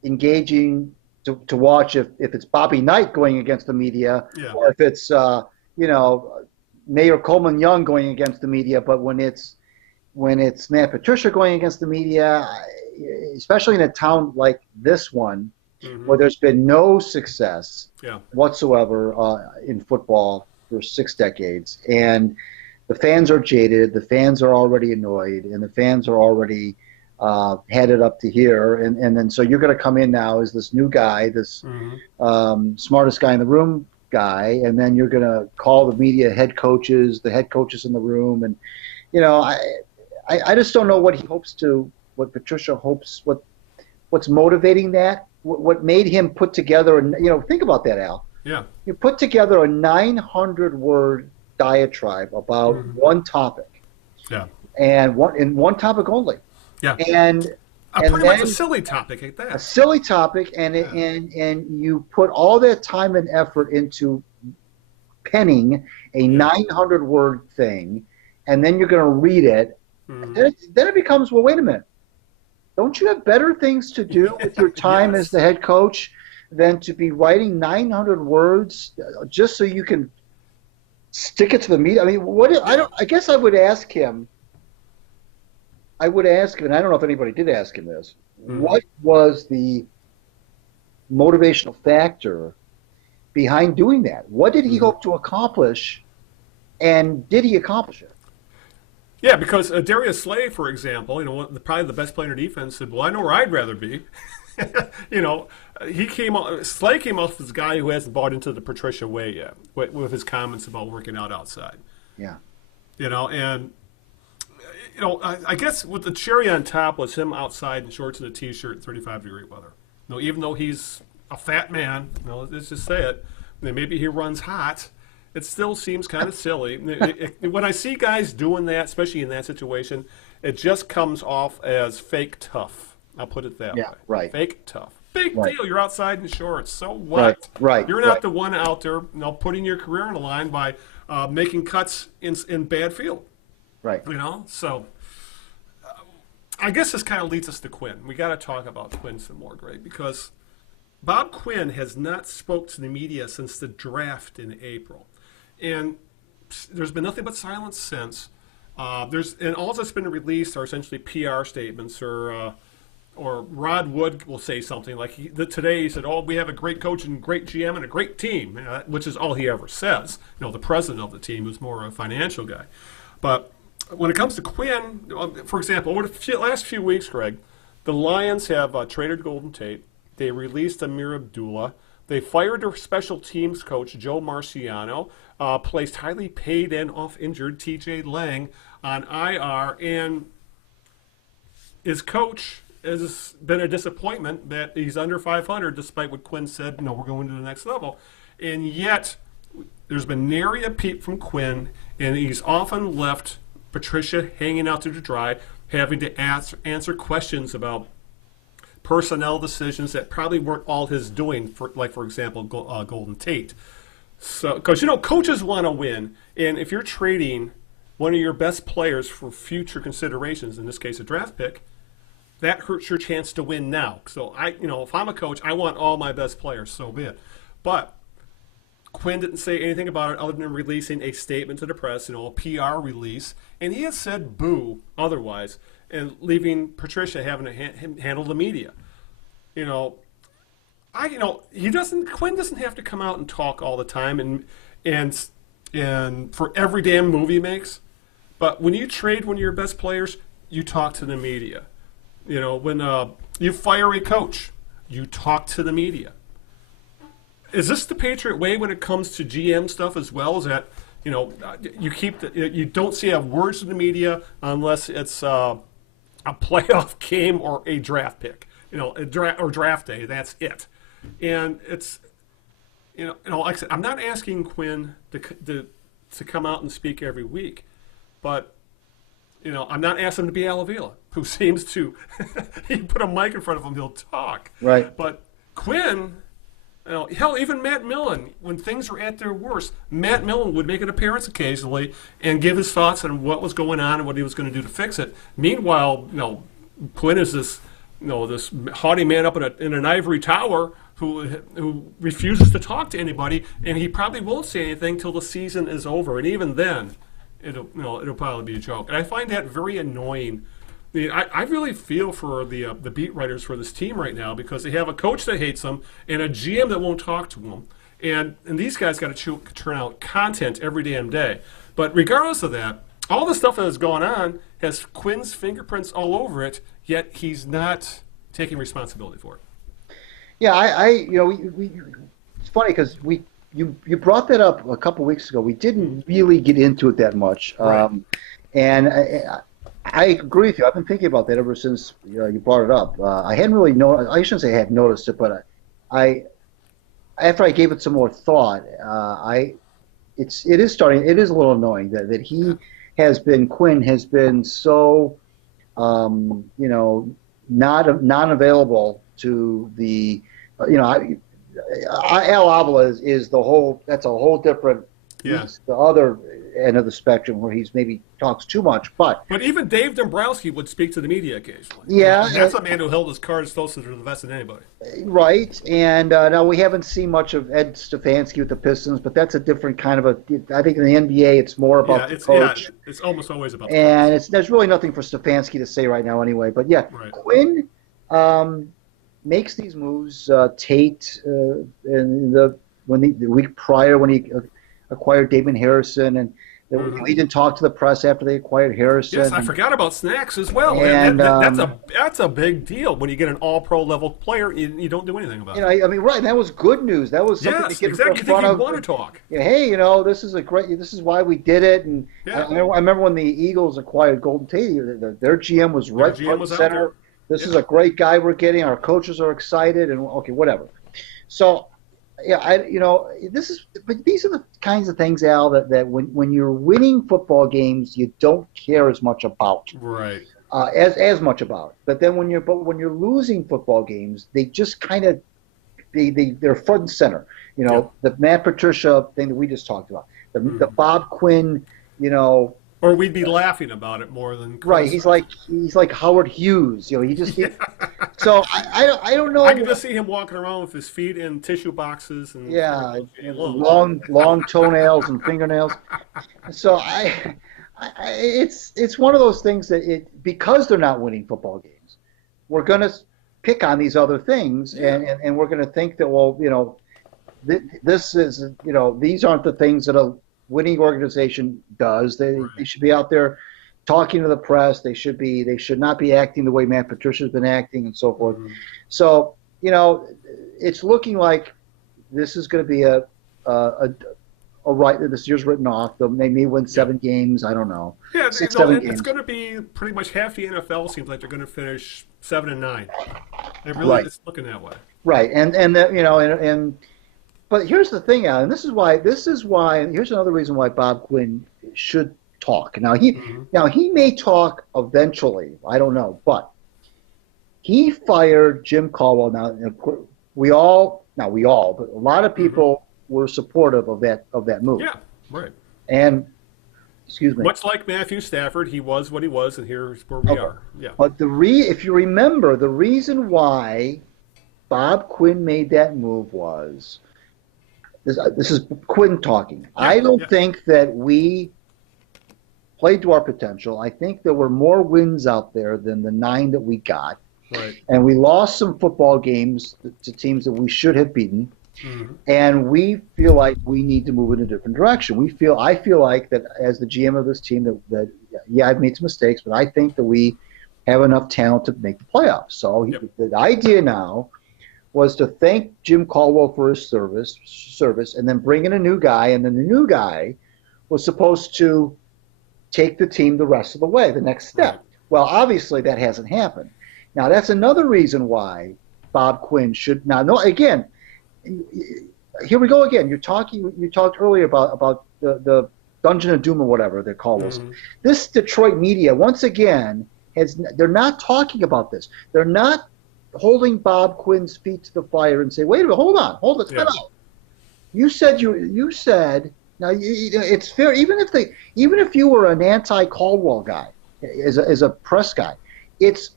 engaging to watch if it's Bobby Knight going against the media, or if it's Mayor Coleman Young going against the media. But when it's Matt Patricia going against the media, especially in a town like this one, where there's been no success whatsoever in football for 6 decades, and the fans are jaded, the fans are already annoyed, and the fans are already headed up to here, and then so you're going to come in now as this new guy, this smartest guy in the room guy, and then you're going to call the media the head coaches in the room, and I just don't know what Patricia hopes, what's motivating that, what made him put together, think about that, Al. Yeah. You put together a 900-word diatribe about one topic. Yeah. And one topic only. Yeah. And pretty much a silly topic at that. A silly topic, and you put all that time and effort into penning a 900-word thing, and then you're going to read it. Then it becomes, well, wait a minute. Don't you have better things to do with your time as the head coach than to be writing 900 words just so you can stick it to the media? I mean, I guess I would ask him. And I don't know if anybody did ask him this. What was the motivational factor behind doing that? What did he hope to accomplish, and did he accomplish it? Yeah, because Darius Slay, for example, probably the best player in defense, said, "Well, I know where I'd rather be." Slay came off as a guy who hasn't bought into the Patricia Way yet, with his comments about working out outside. Yeah. I guess what the cherry on top was him outside in shorts and a T-shirt in 35-degree weather. Even though he's a fat man, let's just say it, maybe he runs hot. It still seems kind of silly. When I see guys doing that, especially in that situation, it just comes off as fake tough. I'll put it that way. Right. Fake tough. Big deal. You're outside in shorts. So what? Right. You're not the one out there, putting your career on the line by making cuts in bad field. Right. So I guess this kind of leads us to Quinn. We got to talk about Quinn some more, Greg, because Bob Quinn has not spoke to the media since the draft in April. And there's been nothing but silence since. And all that's been released are essentially PR statements, or Rod Wood will say something like today he said, "Oh, we have a great coach and great GM and a great team," which is all he ever says. The president of the team, who's more a financial guy. But when it comes to Quinn, for example, over the last few weeks, Greg, the Lions have traded Golden Tate. They released Amir Abdullah. They fired their special teams coach, Joe Marciano, placed highly paid and off-injured T.J. Lang on IR, and his coach has been a disappointment that he's under 500, despite what Quinn said, we're going to the next level. And yet, there's been nary a peep from Quinn, and he's often left Patricia hanging out to dry, having to answer questions about personnel decisions that probably weren't all his doing, for example, Golden Tate. So, because, coaches want to win, and if you're trading one of your best players for future considerations, in this case a draft pick, that hurts your chance to win now. So, if I'm a coach, I want all my best players, so be it. But Quinn didn't say anything about it other than releasing a statement to the press, a PR release, and he has said boo otherwise, and leaving Patricia having to handle the media. Quinn doesn't have to come out and talk all the time and for every damn move he makes. But when you trade one of your best players, you talk to the media. When you fire a coach, you talk to the media. Is this the Patriot way when it comes to GM stuff as well? Is that you don't say words to the media unless it's a playoff game or a draft pick, or draft day. That's it. And it's like I said, I'm not asking Quinn to come out and speak every week, but I'm not asking him to be Al Avila, who seems to you put a mic in front of him, he'll talk. Right. But Quinn. Hell, even Matt Millen, when things were at their worst, Matt Millen would make an appearance occasionally and give his thoughts on what was going on and what he was going to do to fix it. Meanwhile, Quinn is this haughty man up in an ivory tower who refuses to talk to anybody, and he probably won't say anything till the season is over, and even then, it'll probably be a joke. And I find that very annoying. I really feel for the beat writers for this team right now, because they have a coach that hates them and a GM that won't talk to them. And these guys got to turn out content every damn day. But regardless of that, all the stuff that has gone on has Quinn's fingerprints all over it, yet he's not taking responsibility for it. Yeah, it's funny because you brought that up a couple weeks ago. We didn't really get into it that much. Right. And I agree with you. I've been thinking about that ever since you brought it up. I hadn't really noticed. I shouldn't say I had noticed it, but I after I gave it some more thought, it is starting. It is a little annoying that Quinn has been so not available to the Al Avila is the whole. That's a whole different. Yeah. He's the other end of the spectrum where he's maybe talks too much, but even Dave Dombrowski would speak to the media occasionally. Yeah, and that's a man who held his cards closer to the vest than anybody. Right, and now we haven't seen much of Ed Stefanski with the Pistons, but that's a different kind of I think in the NBA it's more about the coach. Yeah, it's almost always about. And there's really nothing for Stefanski to say right now anyway. But yeah, right. Quinn makes these moves. Tate the week prior when he acquired Damon Harrison, and he didn't talk to the press after they acquired Harrison. Yes, I forgot about Snacks as well. And that's a big deal when you get an All-Pro level player. You don't do anything about it. I mean, right? And that was good news. That was something to get exactly. in front of. You want to talk? Yeah, hey, this is this is why we did it. And I remember when the Eagles acquired Golden Tate, their GM was right front and center. This is a great guy we're getting. Our coaches are excited, and okay, whatever. So. Yeah, but these are the kinds of things, Al, that when you're winning football games, you don't care as much about, right? As much about. But then when you're losing football games, they just kind of they're front and center. The Matt Patricia thing that we just talked about, the Bob Quinn, Or we'd be laughing about it more than right. He's like Howard Hughes. So I don't know. I can just see him walking around with his feet in tissue boxes and long toenails and fingernails. So it's one of those things that because they're not winning football games, we're going to pick on these other things and we're going to think that this is these aren't the things that a winning organization does. They should be out there talking to the press. They should not be acting the way Matt Patricia's been acting and so forth. Mm-hmm. So, it's looking like this is going to be a right. This year's written off. They may win 7 games. I don't know. Yeah, 7 games. It's going to be pretty much half the NFL seems like they're going to finish 7-9. It really is looking that way. Right, but here's the thing, Alan. This is why. Here's another reason why Bob Quinn should talk. Now he may talk eventually. I don't know, but he fired Jim Caldwell. Now but a lot of people were supportive of that move. Yeah, right. And excuse me. Much like Matthew Stafford, he was what he was, and here's where we are. Yeah. But if you remember, the reason why Bob Quinn made that move was. This is Quinn talking. Yeah, I don't think that we played to our potential. I think there were more wins out there than the 9 that we got. Right. And we lost some football games to teams that we should have beaten. Mm-hmm. And we feel like we need to move in a different direction. I feel like that as the GM of this team that I've made some mistakes, but I think that we have enough talent to make the playoffs. So the idea now was to thank Jim Caldwell for his service, and then bring in a new guy, and then the new guy was supposed to take the team the rest of the way, the next step. Right. Well, obviously that hasn't happened. Now that's another reason why Bob Quinn should now. No, again, here we go again. You talked earlier about the Dungeon of Doom or whatever they're called. Mm-hmm. This Detroit media once again they're not talking about this. They're not holding Bob Quinn's feet to the fire and say, "Wait a minute, hold it, time out." You said now it's fair. Even if you were an anti-Caldwell guy, as a press guy, it's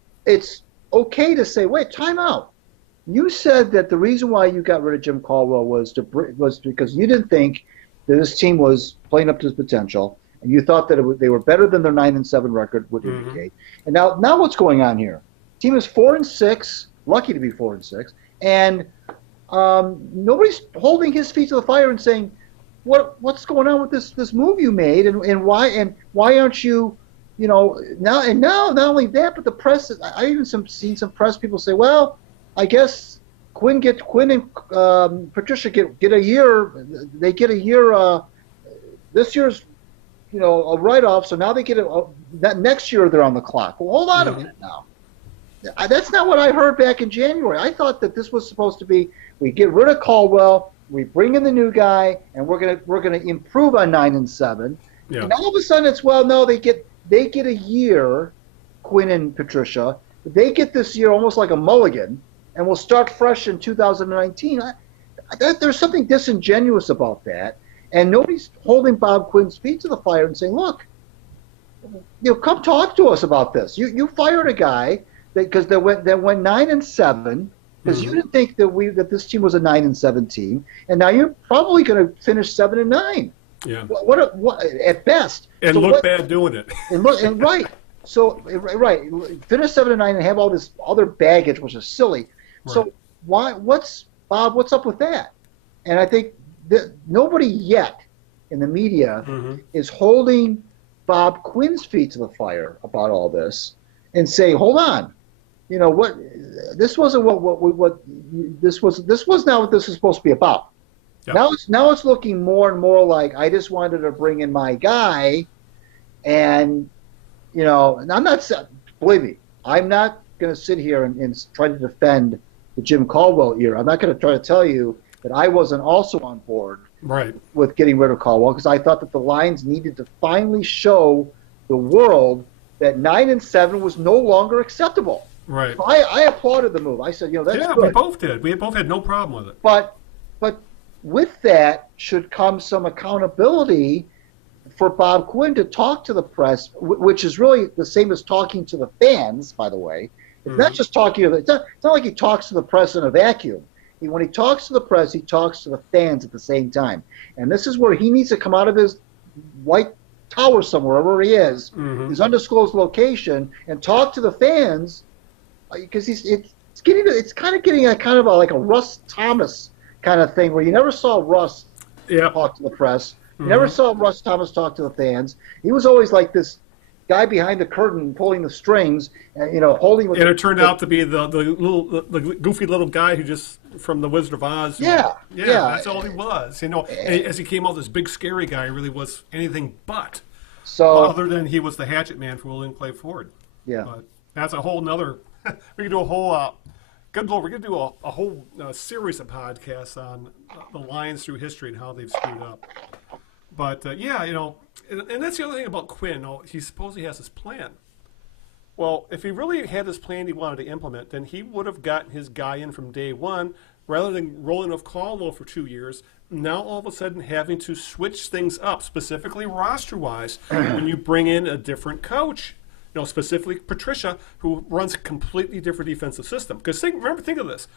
okay to say, "Wait, time out." You said that the reason why you got rid of Jim Caldwell was because you didn't think that this team was playing up to its potential, and you thought that they were better than their 9-7 record would indicate. And now what's going on here? Team is 4-6, lucky to be 4-6, and nobody's holding his feet to the fire and saying, "What's going on with this move you made, and why aren't you, now not only that, but the press." I even seen some press people say, "Well, I guess Quinn and Patricia get a year. They get a year. This year's a write-off, so now they get that next year they're on the clock. Well, hold on a minute now. That's not what I heard back in January. I thought that this was supposed to be, we get rid of Caldwell, we bring in the new guy, and we're gonna improve on 9-7. Yeah. And all of a sudden it's, well, no, they get a year, Quinn and Patricia. They get this year almost like a mulligan, and we'll start fresh in 2019. There's something disingenuous about that, and nobody's holding Bob Quinn's feet to the fire and saying, look, come talk to us about this. You fired a guy because they went 9-7 because you didn't think that this team was a 9-7 team, and now you're probably going to finish 7-9. Yeah. What at best? And look bad doing it. Right. So finish 7-9 and have all this other baggage, which is silly. Right. So what's up with that? And I think that nobody yet in the media is holding Bob Quinn's feet to the fire about all this and saying, hold on, what? This wasn't what this was. This was not what this is supposed to be about. Yep. Now it's looking more and more like I just wanted to bring in my guy, and and I'm not, believe me, I'm not going to sit here and try to defend the Jim Caldwell era. I'm not going to try to tell you that I wasn't also on board with getting rid of Caldwell, because I thought that the Lions needed to finally show the world that 9-7 was no longer acceptable. Right. So I applauded the move. I said, that's good. We both did. We both had no problem with it. But with that should come some accountability for Bob Quinn to talk to the press, which is really the same as talking to the fans, by the way. It's not just talking to it's not like he talks to the press in a vacuum. When he talks to the press, he talks to the fans at the same time. And this is where he needs to come out of his white tower somewhere, wherever he is, his undisclosed location, and talk to the fans, because it's kind of getting like a Russ Thomas kind of thing, where you never saw Russ talk to the press. You never saw Russ Thomas talk to the fans. He was always like this guy behind the curtain pulling the strings, and holding. And it turned out to be the goofy little guy who just from the Wizard of Oz. Yeah. That's all he was. As he came out, this big scary guy really was anything but. So other than he was the hatchet man for William Clay Ford. Yeah. But that's a whole nother. We could do a whole. Good Lord, we're going to do a whole series of podcasts on the Lions through history and how they've screwed up. But, and that's the other thing about Quinn. He supposedly has this plan. Well, if he really had this plan he wanted to implement, then he would have gotten his guy in from day one rather than rolling off Caldwell for 2 years. Now, all of a sudden, having to switch things up, specifically roster-wise, when you bring in a different coach. Specifically Patricia, who runs a completely different defensive system. Because think of this.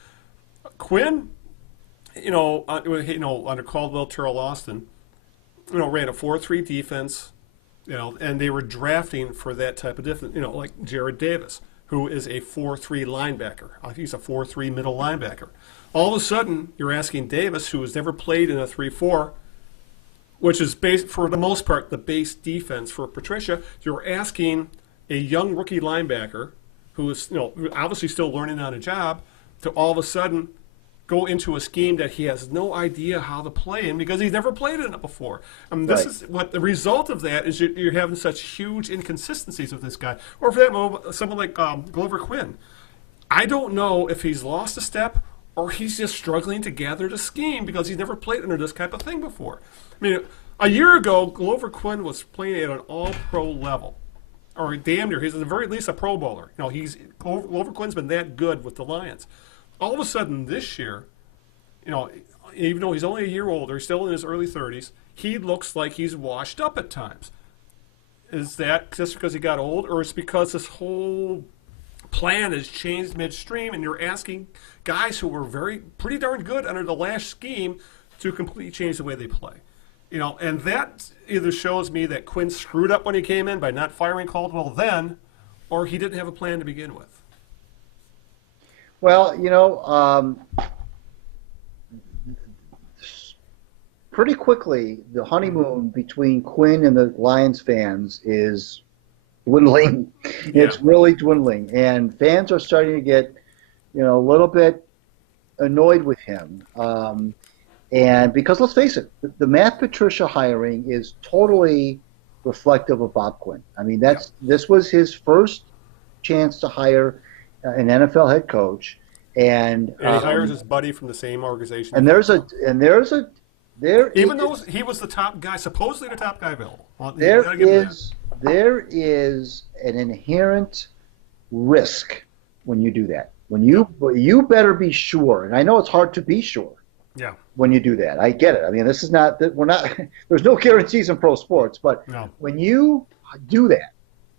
Quinn, under Caldwell, Terrell Austin, ran a 4-3 defense, and they were drafting for that type of defense, like Jared Davis, who is a 4-3 linebacker. He's a 4-3 middle linebacker. All of a sudden, you're asking Davis, who has never played in a 3-4, which is for the most part, the base defense for Patricia. You're asking a young rookie linebacker who is, obviously still learning on a job, to all of a sudden go into a scheme that he has no idea how to play in because he's never played in it before. This is what the result of that is. You're having such huge inconsistencies with this guy, or for that matter, someone like Glover Quinn. I don't know if he's lost a step or he's just struggling to gather the scheme because he's never played under this type of thing before. A year ago, Glover Quinn was playing at an all-pro level. Or damn near, he's at the very least a Pro Bowler. Glover Quinn's been that good with the Lions. All of a sudden this year, even though he's only a year older, he's still in his early 30s, he looks like he's washed up at times. Is that just because he got old, or is it because this whole plan has changed midstream and you're asking guys who were pretty darn good under the last scheme to completely change the way they play? And that either shows me that Quinn screwed up when he came in by not firing Caldwell then, or he didn't have a plan to begin with. Well, pretty quickly, the honeymoon between Quinn and the Lions fans is dwindling. It's really dwindling. And fans are starting to get, a little bit annoyed with him. And because let's face it, the Matt Patricia hiring is totally reflective of Bob Quinn. I mean, this was his first chance to hire an NFL head coach, and he hires his buddy from the same organization. And even though he was the top guy, supposedly the top guy available. There is an inherent risk when you do that. When you better be sure, and I know it's hard to be sure. Yeah. When you do that, I get it. I mean, this is not that we're not. There's no guarantees in pro sports, but when you do that,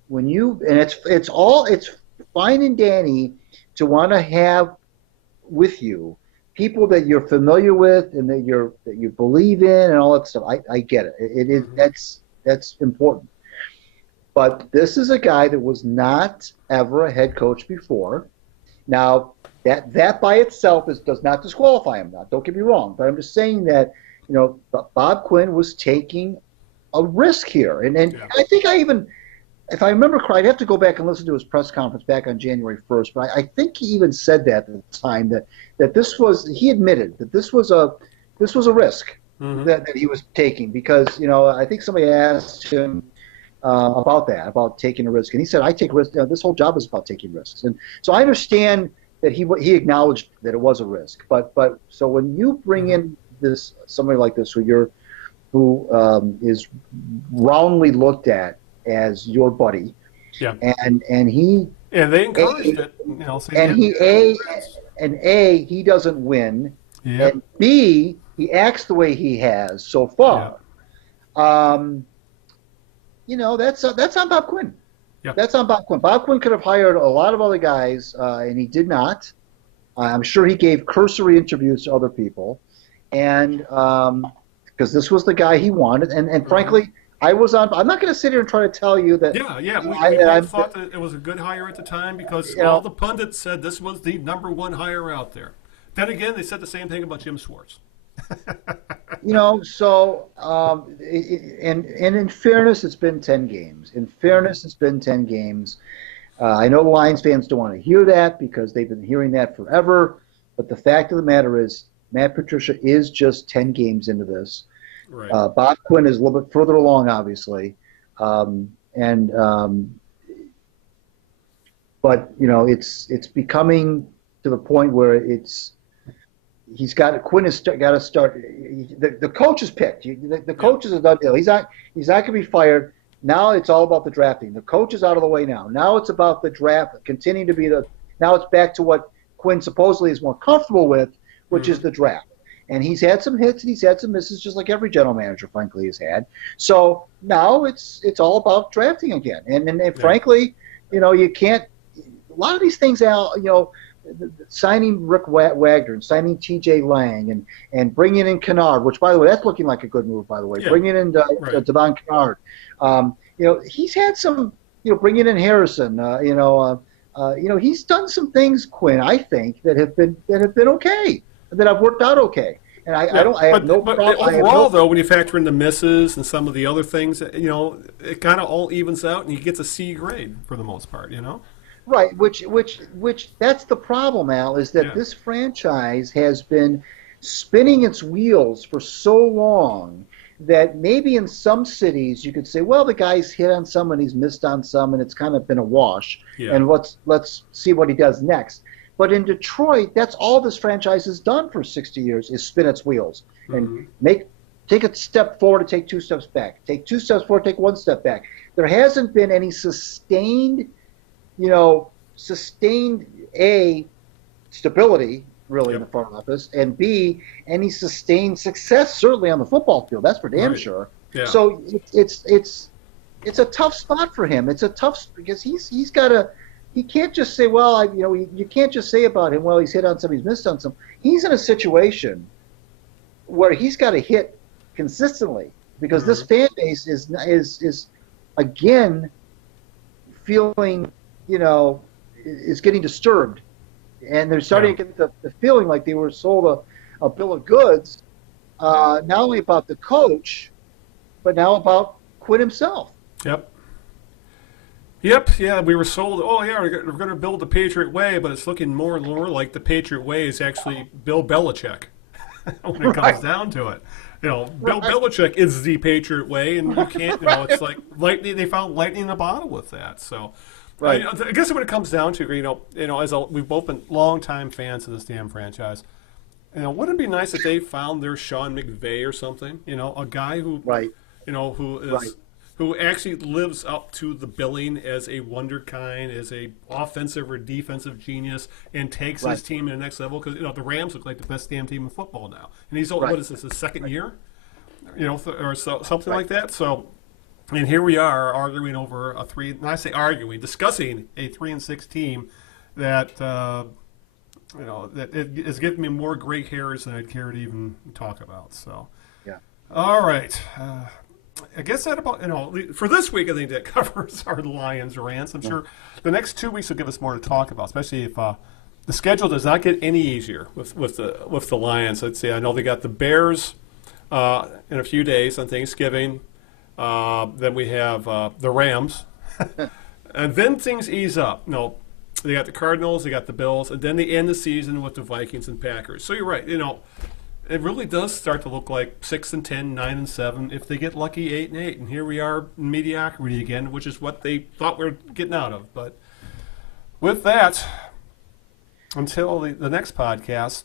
it's fine and dandy to want to have with you people that you're familiar with and that you believe in and all that stuff. I get it. It is that's important. But this is a guy that was not ever a head coach before. Now, that by itself does not disqualify him. Now, don't get me wrong, but I'm just saying that Bob Quinn was taking a risk here, and I think if I remember correctly, I'd have to go back and listen to his press conference back on January 1st, but I think he even said that at the time that he admitted that this was a risk that he was taking because I think somebody asked him about taking a risk, and he said, "I take risks. This whole job is about taking risks," and so I understand that he acknowledged that it was a risk, but so when you bring in somebody like this who is roundly looked at as your buddy, and they encouraged it, and he doesn't win, and B, he acts the way he has so far. That's on Bob Quinn. Yep. That's on Bob Quinn. Bob Quinn could have hired a lot of other guys, and he did not. I'm sure he gave cursory interviews to other people, and because this was the guy he wanted, and frankly, I'm not going to sit here and try to tell you that. I thought that it was a good hire at the time because all the pundits said this was the number one hire out there. Then again, they said the same thing about Jim Schwartz. And in fairness, it's been 10 games. I know the Lions fans don't want to hear that because they've been hearing that forever. But the fact of the matter is, Matt Patricia is just 10 games into this. Right. Bob Quinn is a little bit further along, obviously. But it's becoming to the point where Quinn has got to start. The coach is picked. The coach is a done deal. He's not going to be fired. Now it's all about the drafting. The coach is out of the way now. Now it's about the draft. Continue to be now it's back to what Quinn supposedly is more comfortable with, which is the draft. And he's had some hits and he's had some misses, just like every general manager, frankly, has had. So now it's all about drafting again. And frankly, you can't. A lot of these things out, signing Rick Wagner and signing T.J. Lang and bringing in Kennard, which, by the way, that's looking like a good move, by the way. Yeah. Bringing in Devon Kennard. He's had some, bringing in Harrison, he's done some things, Quinn, I think, that have been okay, that have worked out okay. And I have no problem. Overall, though, when you factor in the misses and some of the other things, it kind of all evens out and he gets a C grade for the most part, Right, which that's the problem, Al, is that this franchise has been spinning its wheels for so long that maybe in some cities you could say, well, the guy's hit on some and he's missed on some and it's kind of been a wash, and let's see what he does next. But in Detroit, that's all this franchise has done for 60 years is spin its wheels and take a step forward and take 2 steps back. Take 2 steps forward, take 1 step back. There hasn't been any sustained A, stability, really, in the front office, and B, any sustained success, certainly on the football field. That's for damn sure. Yeah. So it's a tough spot for him. It's a tough because he's got to. He can't just say, well, you can't just say about him, well, he's hit on some, he's missed on some. He's in a situation where he's got to hit consistently because this fan base is again feeling. Is getting disturbed, and they're starting to get the feeling like they were sold a bill of goods, not only about the coach, but now about Quinn himself. Yep. Yeah, we were sold. Oh, yeah, we're going to build the Patriot Way, but it's looking more and more like the Patriot Way is actually Bill Belichick when it comes down to it. Bill Belichick is the Patriot way, and you can't. It's like lightning. They found lightning in a bottle with that. So, Right. I guess what it comes down to, we've both been longtime fans of this damn franchise. Wouldn't it be nice if they found their Sean McVay or something? A guy who, Right. Who is. Right. Who actually lives up to the billing as a wonderkind, as a offensive or defensive genius, and takes his team to the next level. Because the Rams look like the best damn team in football now, and he's what is this, his second year, or something like that. So, and here we are arguing over discussing a 3-6 team that that it is giving me more gray hairs than I'd care to even talk about. So, Yeah. All right. I guess that about, for this week, I think that covers our Lions rants. I'm sure the next 2 weeks will give us more to talk about, especially if the schedule does not get any easier with the Lions. Let's see, I know they got the Bears in a few days on Thanksgiving. Then we have the Rams. And then things ease up. They got the Cardinals, they got the Bills, and then they end the season with the Vikings and Packers. So you're right, it really does start to look like 6-10, 9-7. If they get lucky, 8-8, and here we are in mediocrity again, which is what they thought we were getting out of. But with that, until the next podcast,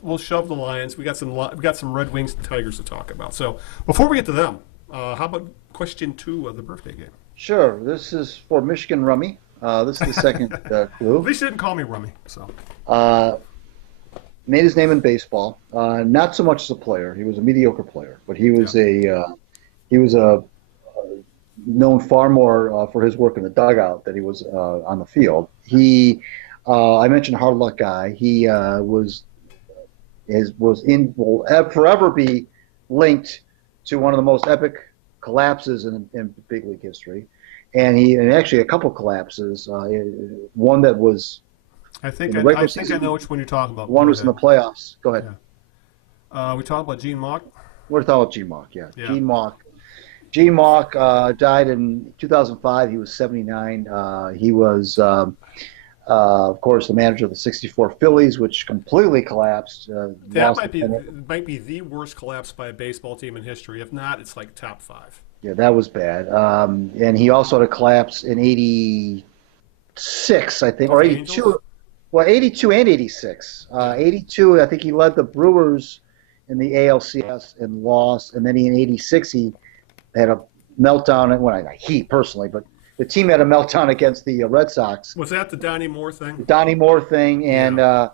we'll shove the Lions. We got some Red Wings and Tigers to talk about. So before we get to them, how about question 2 of the birthday game? Sure. This is for Michigan Rummy. This is the second clue. At least you didn't call me Rummy. So. Made his name in baseball. Not so much as a player. He was a mediocre player, but he was known far more for his work in the dugout than he was on the field. I mentioned hard luck guy. He will forever be linked to one of the most epic collapses in big league history, and actually a couple collapses. One that was. I think I know which one you're talking about. One was in the playoffs. Go ahead. Yeah. We talking about Gene Mauch? We're talking about Gene Mauch, yeah. Gene Mauch died in 2005. He was 79. He was, of course, the manager of the '64 Phillies, which completely collapsed. That might be the worst collapse by a baseball team in history. If not, it's like top 5. Yeah, that was bad. And he also had a collapse in '86, I think, or '82. Angels? Well, 82 and 86. 82, I think he led the Brewers in the ALCS and lost. And then in 86, he had a meltdown. Well, not he personally, but the team had a meltdown against the Red Sox. Was that the Donnie Moore thing? The Donnie Moore thing. And I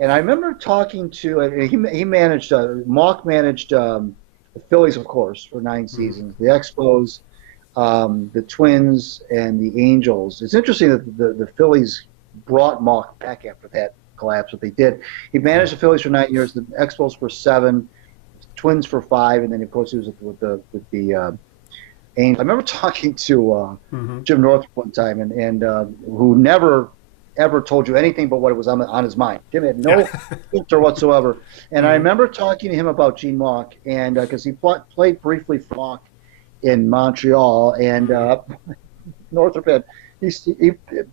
remember talking to he managed, Mauch managed the Phillies, of course, for 9 seasons, the Expos, the Twins, and the Angels. It's interesting that the Phillies brought Mauch back after that collapse. What they did, he managed the Phillies for 9 years, the Expos for 7, Twins for 5, and then of course he was with the Angels. I remember talking to Jim Northrup one time, and who never ever told you anything but what was on his mind. Jim had no filter whatsoever. And I remember talking to him about Gene Mauch, and because he played briefly for Mauch in Montreal, and Northrup had. He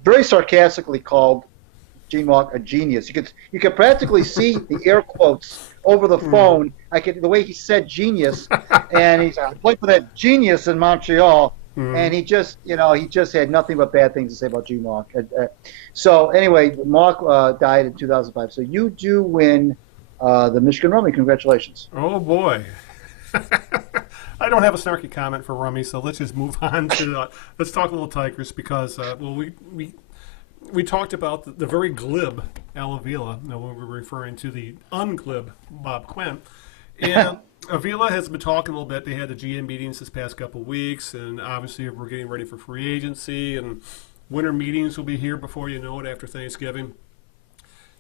very sarcastically called Gene Mauch a genius. You could practically see the air quotes over the phone. The way he said genius, and he's I played for that genius in Montreal, and he just had nothing but bad things to say about Gene Mauch. So anyway, Mauch died in 2005. So you do win the Michigan Rummy. Congratulations. Oh boy. I don't have a snarky comment for Rummy, so let's just move on to let's talk a little Tigers because we talked about the very glib Al Avila. When we're referring to the unglib Bob Quinn, and Avila has been talking a little bit. They had the GM meetings this past couple of weeks, and obviously we're getting ready for free agency, and winter meetings will be here before you know it after Thanksgiving.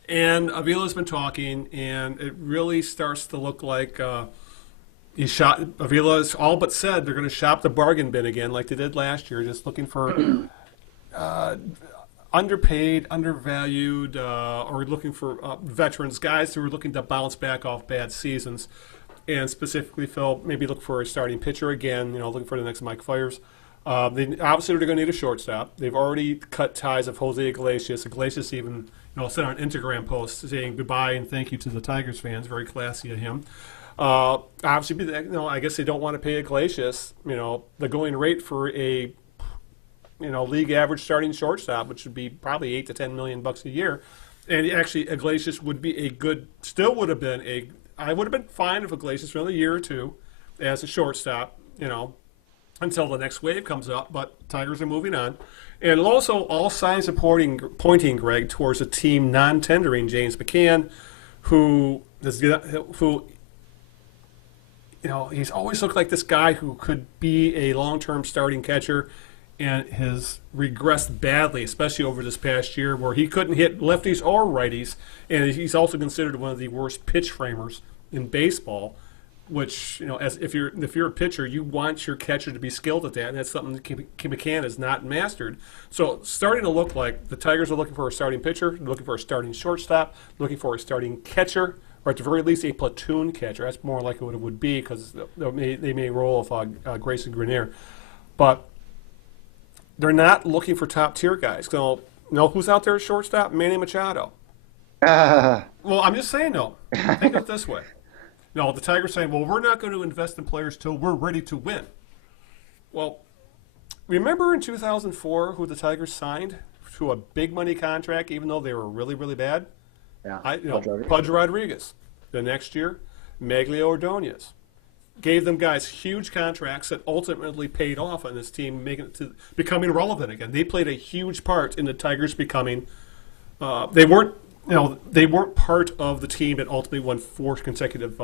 And Avila's been talking, and it really starts to look like. Avila's all but said they're going to shop the bargain bin again like they did last year, just looking for underpaid, undervalued, or looking for veterans, guys who are looking to bounce back off bad seasons. And specifically, Phil, maybe look for a starting pitcher again, looking for the next Mike Fiers. Obviously, they're going to need a shortstop. They've already cut ties of Jose Iglesias. Iglesias even sent out an Instagram post saying goodbye and thank you to the Tigers fans. Very classy of him. Obviously, I guess they don't want to pay Iglesias, the going rate for a, league average starting shortstop, which would be probably $8 to $10 million a year. And actually, Iglesias would be I would have been fine if Iglesias for another year or two as a shortstop, until the next wave comes up. But Tigers are moving on. And also, all signs are pointing, Greg, towards a team non-tendering James McCann, who he's always looked like this guy who could be a long-term starting catcher, and has regressed badly, especially over this past year, where he couldn't hit lefties or righties, and he's also considered one of the worst pitch framers in baseball. Which, as if you're a pitcher, you want your catcher to be skilled at that, and that's something that McCann has not mastered. So, starting to look like the Tigers are looking for a starting pitcher, looking for a starting shortstop, looking for a starting catcher, or at the very least a platoon catcher. That's more likely what it would be, because they may roll with Grayson Grenier, but they're not looking for top tier guys. So, who's out there at shortstop? Manny Machado. Well, I'm just saying, no. Think of it this way. No, the Tigers saying, well, we're not going to invest in players till we're ready to win. Well, remember in 2004 who the Tigers signed to a big money contract, even though they were really, really bad? Yeah, Pudge Rodriguez. The next year, Maglio Ordonez. Gave them guys huge contracts that ultimately paid off on this team, making it to becoming relevant again. They played a huge part in the Tigers becoming. They weren't part of the team that ultimately won 4 consecutive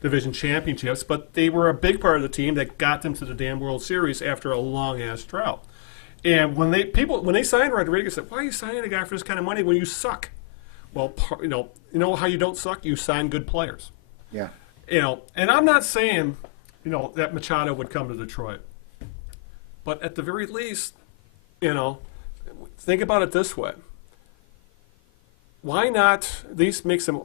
division championships, but they were a big part of the team that got them to the damn World Series after a long ass drought. And when they signed Rodriguez, said, "Why are you signing a guy for this kind of money when you suck?" Well, you know how you don't suck? You sign good players. Yeah. And I'm not saying, that Machado would come to Detroit, but at the very least, think about it this way. Why not at least make some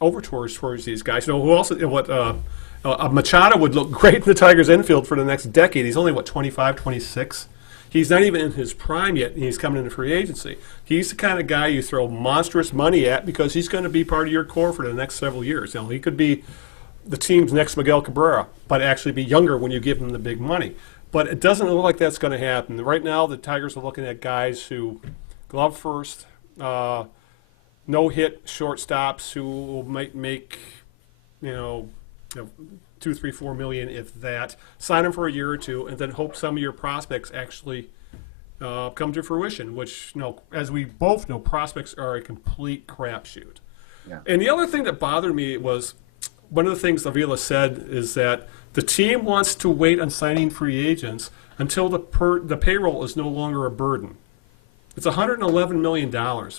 overtures towards these guys? Who else? Machado would look great in the Tigers' infield for the next decade. He's only, 25, 26? He's not even in his prime yet, and he's coming into free agency. He's the kind of guy you throw monstrous money at because he's going to be part of your core for the next several years. He could be the team's next Miguel Cabrera, but actually be younger when you give him the big money. But it doesn't look like that's going to happen. Right now, the Tigers are looking at guys who glove first, no-hit shortstops who might make, $2, $3, $4 million, if that. Sign them for a year or two, and then hope some of your prospects actually come to fruition. Which, as we both know, prospects are a complete crapshoot. Yeah. And the other thing that bothered me was one of the things Avila said is that the team wants to wait on signing free agents until the payroll is no longer a burden. It's $111 million,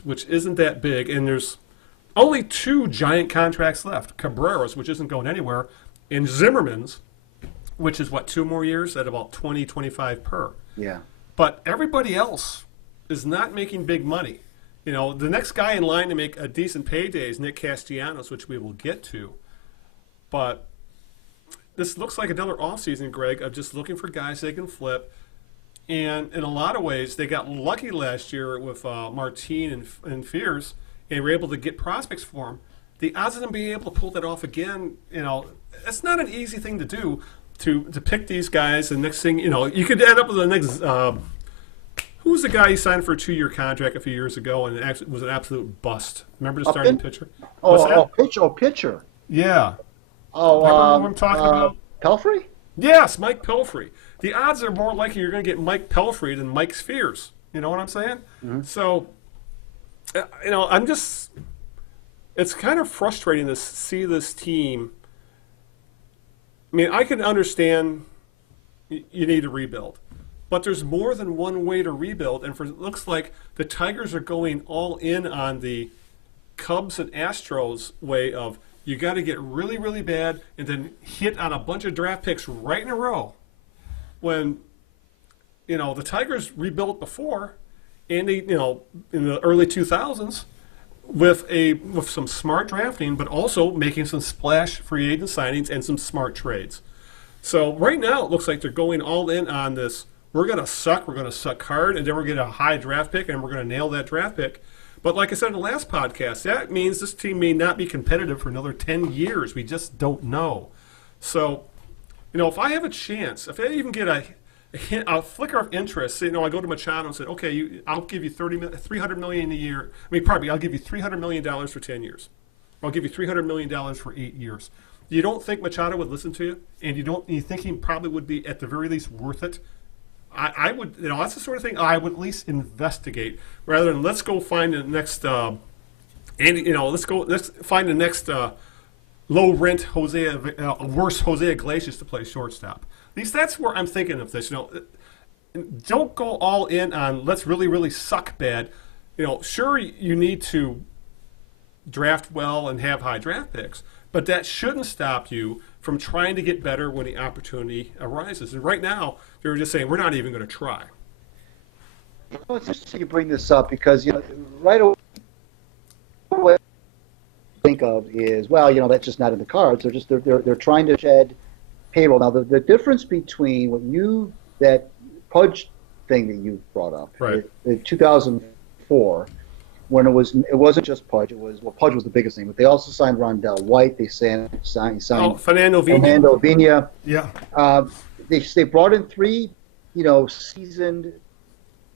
which isn't that big, and there's only 2 giant contracts left. Cabrera's, which isn't going anywhere, and Zimmerman's, which is, 2 more years at about 20, 25 per. Yeah. But everybody else is not making big money. The next guy in line to make a decent payday is Nick Castellanos, which we will get to. But this looks like another offseason, Greg, of just looking for guys they can flip. And in a lot of ways, they got lucky last year with Martin and Fears, and were able to get prospects for him. The odds of them being able to pull that off again, it's not an easy thing to do, to pick these guys. And next thing, you could end up with the next. Who was the guy he signed for a 2-year contract a few years ago, and it was an absolute bust? Remember the starting pitcher? Pitcher. Yeah. Oh, remember who I'm talking about? Pelfrey? Yes, Mike Pelfrey. The odds are more likely you're going to get Mike Pelfrey than Mike Spheres. You know what I'm saying? Mm-hmm. So, it's kind of frustrating to see this team. I mean, I can understand you need to rebuild, but there's more than one way to rebuild, and it looks like the Tigers are going all in on the Cubs and Astros way of you got to get really, really bad and then hit on a bunch of draft picks right in a row. When, the Tigers rebuilt before, and they, in the early 2000s, with some smart drafting, but also making some splash free agent signings and some smart trades. So right now it looks like they're going all in on this. We're going to suck hard, and then we're going to get a high draft pick, and we're going to nail that draft pick. But like I said in the last podcast, that means this team may not be competitive for another 10 years. We just don't know. So, if I have a chance, if I even get a flicker of interest, I go to Machado and say, okay, I'll give you $300 million a year. I'll give you $300 million for 10 years. I'll give you $300 million for 8 years. You don't think Machado would listen to you, and you think he probably would be at the very least worth it? I would, that's the sort of thing I would at least investigate rather than let's go find the next, let's find the next low rent worse Jose Iglesias to play shortstop. At least that's where I'm thinking of this. Don't go all in on let's really, really suck bad. Sure, you need to draft well and have high draft picks, but that shouldn't stop you from trying to get better when the opportunity arises. And right now, they're just saying we're not even going to try. It's interesting you bring this up because right away what I think of is that's just not in the cards. They're trying to shed payroll. Now the difference between that Pudge thing that you brought up, right, in 2004. When it wasn't just Pudge. Pudge was the biggest name, but they also signed Rondell White. They signed Fernando Vina. Yeah. They brought in 3, seasoned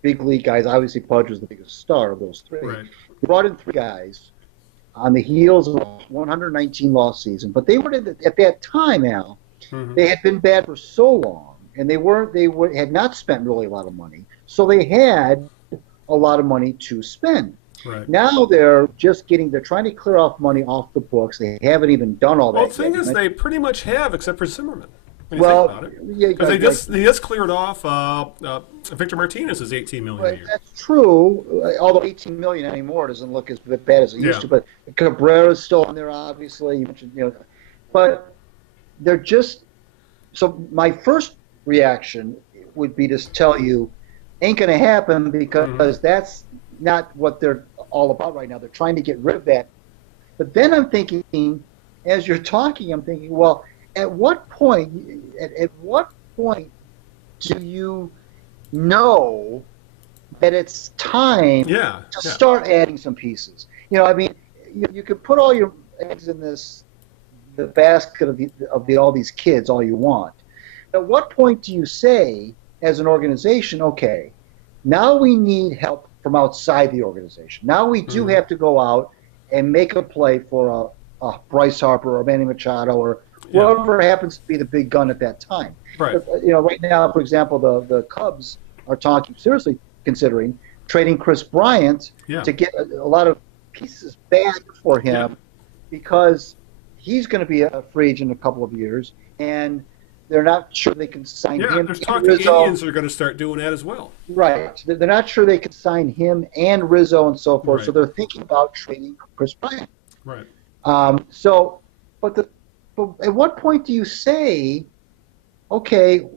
big league guys. Obviously, Pudge was the biggest star of those 3. Right. They brought in 3 guys on the heels of a 119 loss season, but they were at that time, Al. Mm-hmm. They had been bad for so long, and they had not spent really a lot of money, so they had a lot of money to spend. Right. Now they're trying to clear off money off the books. They haven't even done all that. Well, the thing is, they pretty much have, except for Zimmerman. Think about it. Yeah, because they just cleared off Victor Martinez's $18 million a year. That's true. Although $18 million anymore doesn't look as bad as it used to. But Cabrera's still on there, obviously. You mentioned, but they're just. So my first reaction would be to tell you, ain't going to happen because that's not what they're all about right now. They're trying to get rid of that. But then I'm thinking, as you're talking, I'm thinking, well, at what point do you know that it's time to start adding some pieces? You could put all your eggs in the basket of all these kids all you want. At what point do you say, as an organization, okay, now we need help from outside the organization. Now we do have to go out and make a play for a Bryce Harper or Manny Machado or whoever happens to be the big gun at that time. Right. Right now, for example, the Cubs are seriously considering trading Chris Bryant to get a lot of pieces back for him because he's going to be a free agent in a couple of years, and they're not sure they can sign him. Yeah, there's talk the Indians are going to start doing that as well. Right. They're not sure they can sign him and Rizzo and so forth, so they're thinking about trading Chris Bryant. Right. But at what point do you say, okay,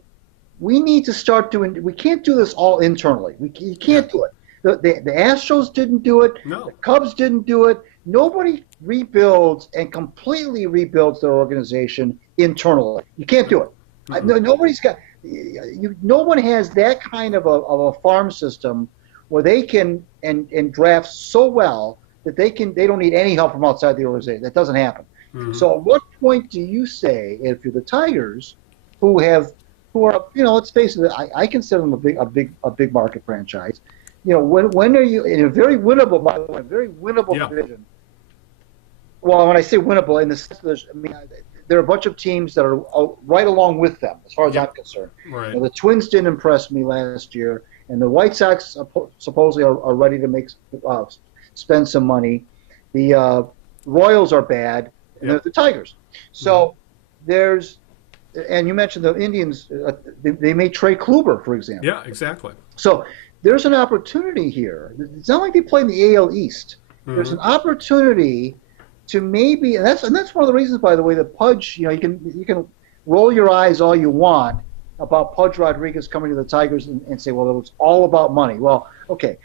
we need to start doing – we can't do this all internally. You can't do it. The Astros didn't do it. No. The Cubs didn't do it. Nobody rebuilds and completely rebuilds their organization internally. You can't do it. Nobody's got. No one has that kind of a farm system where they can and draft so well that they don't need any help from outside the organization. That doesn't happen. Mm-hmm. So, at what point do you say, if you're the Tigers, who are let's face it, I consider them a big market franchise. When are you in a very winnable, by the way, very winnable division? Well, when I say winnable, in the sense there are a bunch of teams that are right along with them, as far as I'm concerned. Right. The Twins didn't impress me last year, and the White Sox supposedly are ready to spend some money. The Royals are bad, and there's the Tigers. So and you mentioned the Indians. They may trade Kluber, for example. Yeah, exactly. So there's an opportunity here. It's not like they play in the AL East. Mm-hmm. There's an opportunity to maybe, and that's one of the reasons, by the way, that Pudge, you can roll your eyes all you want about Pudge Rodriguez coming to the Tigers and say, well, it was all about money. Well, okay,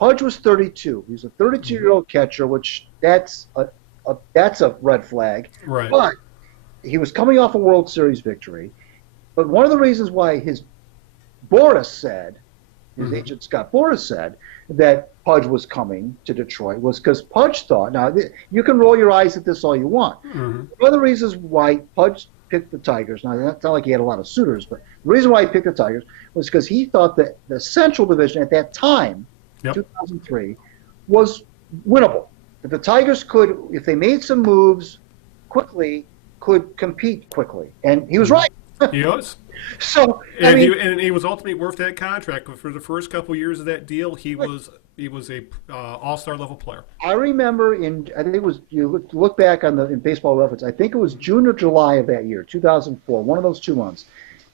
Pudge was 32. He was a 32-year-old catcher, which that's a red flag. Right. But he was coming off a World Series victory. But one of the reasons why Boris said his agent Scott Boras said that Pudge was coming to Detroit was because Pudge thought, now you can roll your eyes at this all you want. One of the reasons why Pudge picked the Tigers, now it's not like he had a lot of suitors, but the reason why he picked the Tigers was because he thought that the Central Division at that time, 2003, was winnable. That the Tigers could, if they made some moves quickly, could compete quickly. And he was right. He was. So, and he was ultimately worth that contract. But for the first couple of years of that deal, he was a all-star level player. I remember I think it was, you look back on in Baseball Reference, I think it was June or July of that year, 2004, one of those 2 months.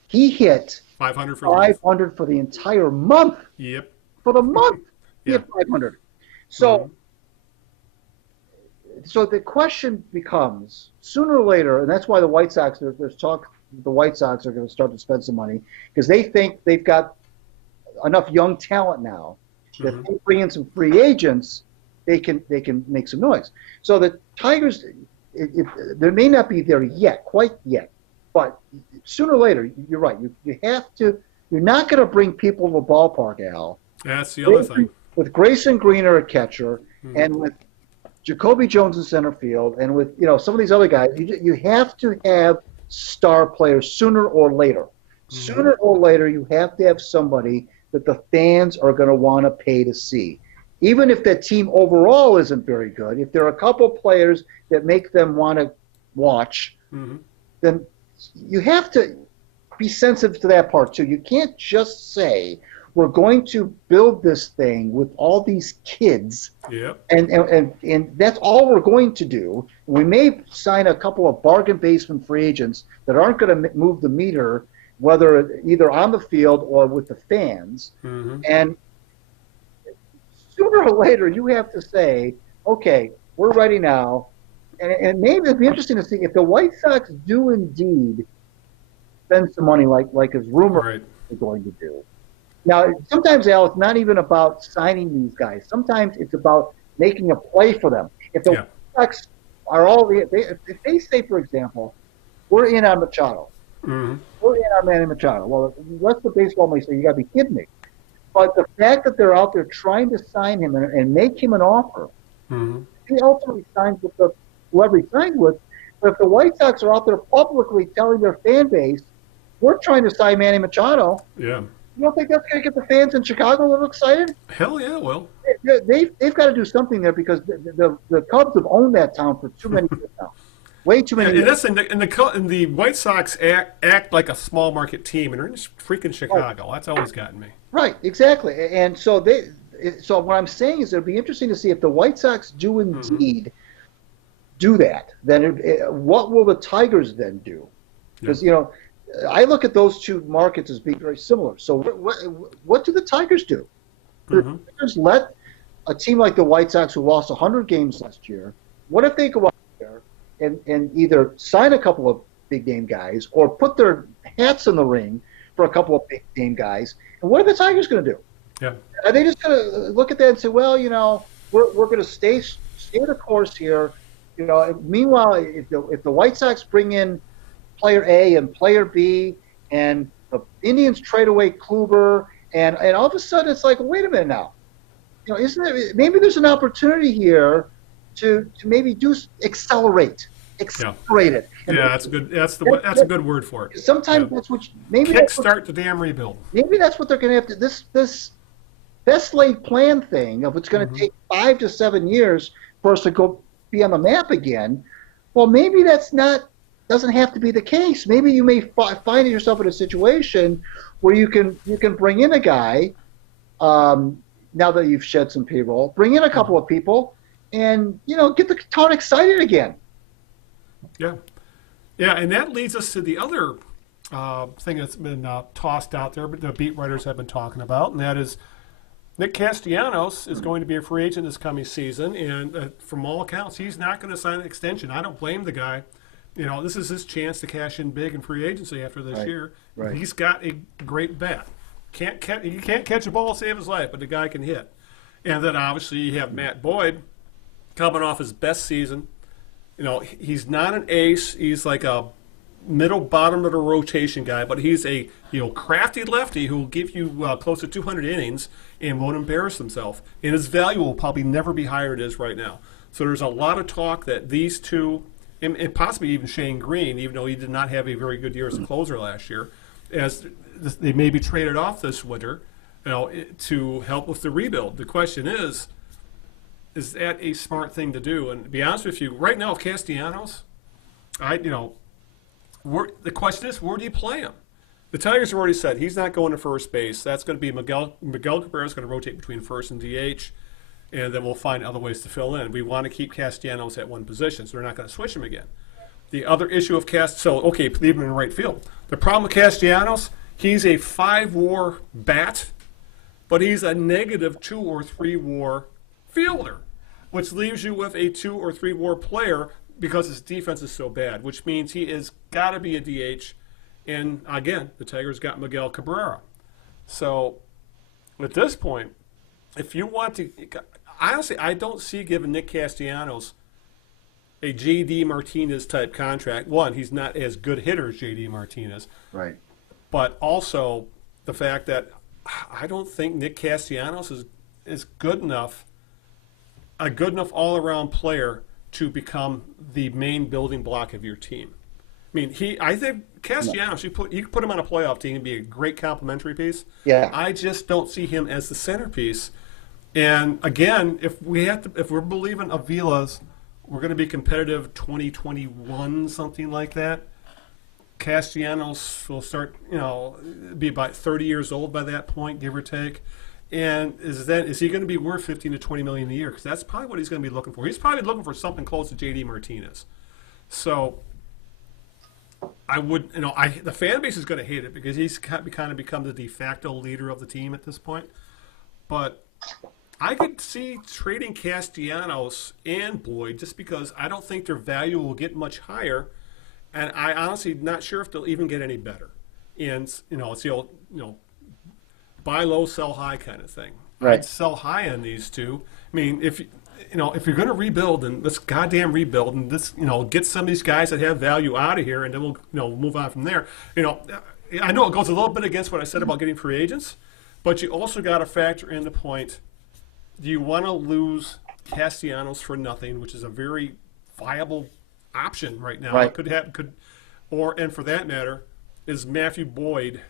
He hit 500 for the entire month. Yep. For the month, he hit 500. So, so the question becomes, sooner or later, and that's why the White Sox, there's talk the White Sox are going to start to spend some money because they think they've got enough young talent now that if they bring in some free agents, they can make some noise. So the Tigers, they may not be there yet, quite yet, but sooner or later, you're right. You have to. You're not going to bring people to the ballpark, Al. That's the other thing. With Grayson Greener at catcher, and with Jacoby Jones in center field, and with some of these other guys, you have to have star players sooner or later. Sooner or later, you have to have somebody that the fans are going to want to pay to see. Even if that team overall isn't very good, if there are a couple players that make them want to watch, then you have to be sensitive to that part too. You can't just say, we're going to build this thing with all these kids, and that's all we're going to do. We may sign a couple of bargain basement free agents that aren't going to move the meter, whether either on the field or with the fans. And sooner or later, you have to say, okay, we're ready now. And maybe it'd be interesting to see if the White Sox do indeed spend some money like his rumor is going to do. Now, sometimes, Al, it's not even about signing these guys. Sometimes it's about making a play for them. If the White Sox are if they say, for example, we're in on Machado. We're in on Manny Machado. Well, the rest of the baseball may say, you got to be kidding me. But the fact that they're out there trying to sign him and make him an offer, he ultimately signs with whoever he signed with. But if the White Sox are out there publicly telling their fan base, we're trying to sign Manny Machado. You don't think that's going to get the fans in Chicago a little excited? Hell yeah, well. They've got to do something there because the Cubs have owned that town for too many years now. Way too many years. And the White Sox act like a small market team, and they're in freaking Chicago. That's always gotten me. Right, exactly. And so so what I'm saying is it'll be interesting to see if the White Sox do indeed do that. Then what will the Tigers then do? Because, I look at those two markets as being very similar. So what do the Tigers do? The Tigers let a team like the White Sox, who lost 100 games last year, what if they go out there and either sign a couple of big-name guys or put their hats in the ring for a couple of big-name guys? And what are the Tigers going to do? Are they just going to look at that and say, well, we're going to stay the course here? Meanwhile, if the White Sox bring in player A and player B, and the Indians trade away Kluber, and all of a sudden it's like, wait a minute now, isn't it? Maybe there's an opportunity here to maybe accelerate it. And that's good. That's a good word for it. Sometimes that's what kickstart the damn rebuild. Maybe that's what they're going to have to. This best laid plan thing of it's going to take 5 to 7 years for us to go be on the map again. Well, maybe doesn't have to be the case. Maybe you may find yourself in a situation where you can bring in a guy, now that you've shed some payroll, bring in a couple of people, and get the town excited again. Yeah, and that leads us to the other thing that's been tossed out there, but the beat writers have been talking about, and that is Nick Castellanos is going to be a free agent this coming season, and from all accounts, he's not going to sign an extension. I don't blame the guy. This is his chance to cash in big in free agency after this year. Right. He's got a great bat. He can't catch a ball to save his life, but the guy can hit. And then obviously you have Matt Boyd coming off his best season. He's not an ace. He's like a middle bottom of the rotation guy, but he's a crafty lefty who will give you close to 200 innings and won't embarrass himself. And his value will probably never be higher than it is right now. So there's a lot of talk that these two, and possibly even Shane Green, even though he did not have a very good year as a closer last year, as they may be traded off this winter, to help with the rebuild. The question is that a smart thing to do? And to be honest with you, right now, Castellanos, the question is, where do you play him? The Tigers have already said he's not going to first base. That's going to be Miguel Cabrera is going to rotate between first and DH, and then we'll find other ways to fill in. We want to keep Castellanos at one position, so they're not going to switch him again. The other issue of leave him in right field. The problem with Castellanos, he's a 5-WAR bat, but he's a -2 or 3 WAR fielder, which leaves you with a 2 or 3 WAR player because his defense is so bad, which means he has got to be a DH. And again, the Tigers got Miguel Cabrera. So at this point, if you want to, honestly, I don't see giving Nick Castellanos a J.D. Martinez type contract. One, he's not as good hitter as J.D. Martinez. Right. But also the fact that I don't think Nick Castellanos is good enough, a good enough all-around player to become the main building block of your team. I mean, I think Castellanos, you could put him on a playoff team and be a great complementary piece. Yeah. I just don't see him as the centerpiece. And again, if we're believing Avila's, we're going to be competitive 2021, something like that. Castellanos will start, be about 30 years old by that point, give or take. And is he going to be worth $15 to $20 million a year? Because that's probably what he's going to be looking for. He's probably looking for something close to J.D. Martinez. So I would, the fan base is going to hate it because he's kind of become the de facto leader of the team at this point. But I could see trading Castellanos and Boyd just because I don't think their value will get much higher, and I honestly not sure if they'll even get any better. And it's the old buy low, sell high kind of thing. Right. I'd sell high on these two. I mean, if you're going to rebuild, and let's goddamn rebuild, and get some of these guys that have value out of here, and then we'll move on from there. I know it goes a little bit against what I said about getting free agents, but you also got to factor in the point: do you want to lose Castellanos for nothing, which is a very viable option right now? Right. It could happen. And for that matter, is Matthew Boyd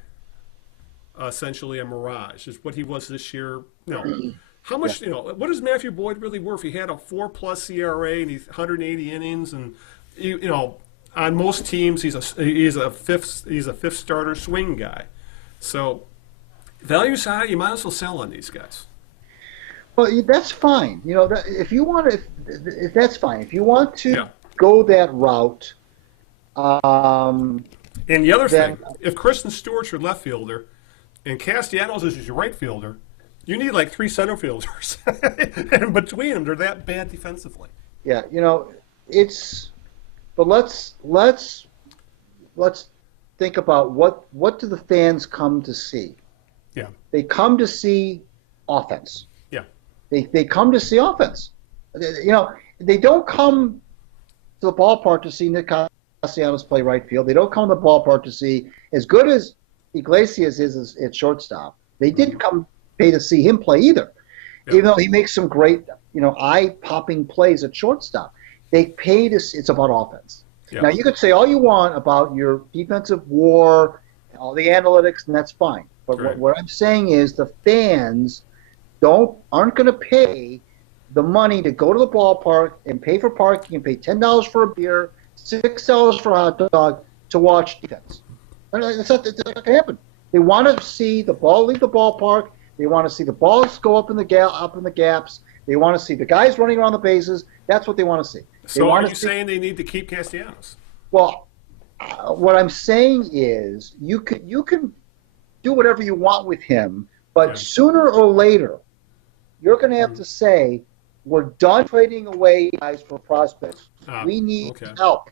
essentially a mirage? Is what he was this year? No. How much, what is Matthew Boyd really worth? He had a 4+ ERA and he's 180 innings, and on most teams he's a fifth starter swing guy. So value side, you might as well sell on these guys. Well, that's fine. If you want to, if that's fine. If you want to go that route. And the other thing, if Kristen Stewart's your left fielder and Castellanos is your right fielder, you need like 3 center fielders. And between them, they're that bad defensively. Yeah, but let's think about what do the fans come to see? Yeah. They come to see offense. Yeah. They come to see offense. They don't come to the ballpark to see Nick Castellanos play right field. They don't come to the ballpark to see, as good as Iglesias is at shortstop, they didn't come pay to see him play either. Yeah. Even though he makes some great, eye-popping plays at shortstop. They pay to see, it's about offense. Yeah. Now, you could say all you want about your defensive war, all the analytics, and that's fine. But right. what I'm saying is the fans aren't going to pay the money to go to the ballpark and pay for parking and pay $10 for a beer, $6 for a hot dog to watch defense. That's not going to happen. They want to see the ball leave the ballpark. They want to see the balls go up in the gaps. They want to see the guys running around the bases. That's what they want to see. So are you saying they need to keep Castellanos? Well, what I'm saying is you can do whatever you want with him, but sooner or later, you're going to have to say, we're done trading away guys for prospects. We need help.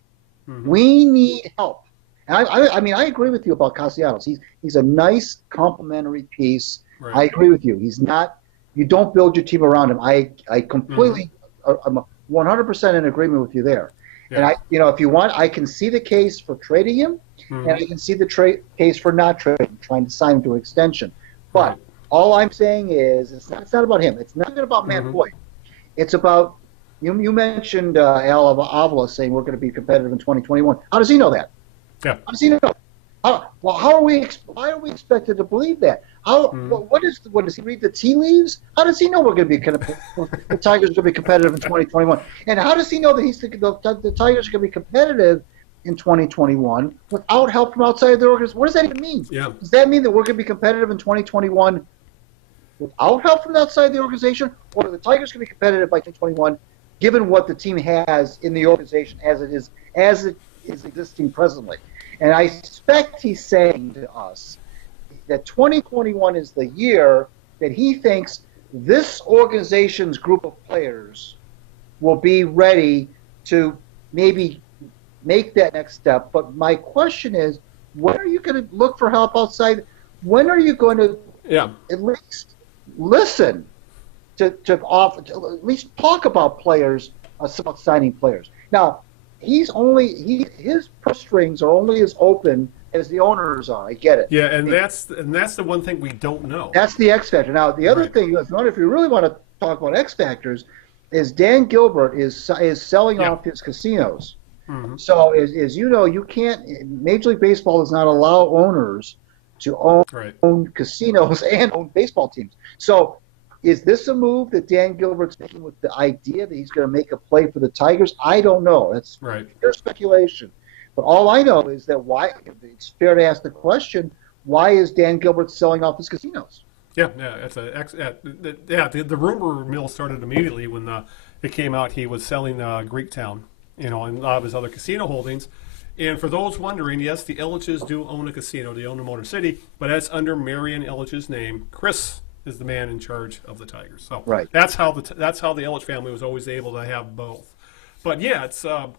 Mm-hmm. We need help. And I agree with you about Castellanos. He's a nice complementary piece. Right. I agree with you. He's not. You don't build your team around him. I completely. I'm 100% in agreement with you there. And if you want, I can see the case for trading him, and I can see the case for not trading, trying to sign him to an extension. But all I'm saying is, it's not about him. It's not even about Matt Boyd. It's about you mentioned Al Avila saying we're going to be competitive in 2021. How does he know that? Yeah. How does he know? Why are we expected to believe that? What does he read the tea leaves? How does he know we're going to be the Tigers are going to be competitive in 2021? And how does he know that the Tigers are going to be competitive in 2021 without help from outside the organization? What does that even mean? Yeah. Does that mean that we're going to be competitive in 2021 without help from outside the organization, or are the Tigers going to be competitive by 2021, given what the team has in the organization as it is existing presently? And I suspect he's saying to us that 2021 is the year that he thinks this organization's group of players will be ready to maybe make that next step. But my question is, when are you going to look for help outside? When are you going to at least listen to at least talk about players, about signing players? Now, his purse strings are only as open as the owners are. I get it. Yeah, and that's the one thing we don't know. That's the X factor. Now, the other thing, if you really want to talk about X factors, is Dan Gilbert is selling off his casinos. Mm-hmm. So, as you know, you can't. Major League Baseball does not allow owners to own casinos and own baseball teams. So, is this a move that Dan Gilbert's making with the idea that he's going to make a play for the Tigers? I don't know. That's pure speculation. But all I know is that it's fair to ask the question, why is Dan Gilbert selling off his casinos? The rumor mill started immediately when it came out he was selling Greektown, and a lot of his other casino holdings. And for those wondering, yes, the Ilitches do own a casino. They own the Motor City, but that's under Marion Ilitch's name. Chris is the man in charge of the Tigers. So that's how the Ilitch family was always able to have both. But yeah, like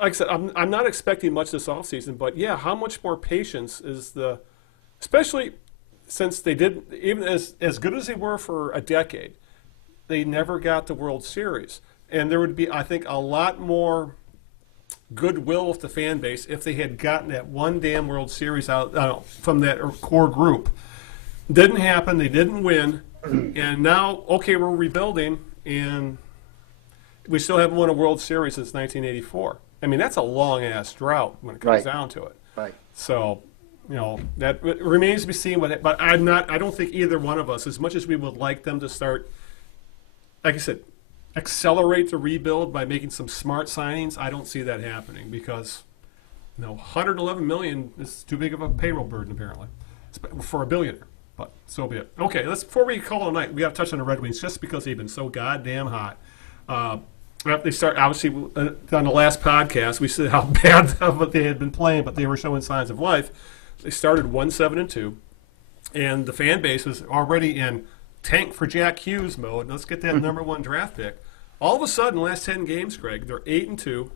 I said, I'm not expecting much this offseason, but yeah, how much more patience is especially since they did, even as good as they were for a decade, they never got the World Series. And there would be, I think, a lot more goodwill with the fan base if they had gotten that one damn World Series out from that core group. Didn't happen. They didn't win. And now, we're rebuilding, and we still haven't won a World Series since 1984. I mean, that's a long-ass drought when it comes down to it. Right. So, that remains to be seen. But I don't think either one of us, as much as we would like them to start, like I said, accelerate the rebuild by making some smart signings, I don't see that happening because, $111 million is too big of a payroll burden apparently for a billionaire. But so be it. Okay, before we call it a night, we got to touch on the Red Wings just because they've been so goddamn hot. They start obviously on the last podcast. We said how bad what they had been playing, but they were showing signs of life. They started 1-7-2, and the fan base was already in tank for Jack Hughes mode. Let's get that number one draft pick. All of a sudden, last 10 games, Greg, they're 8-2,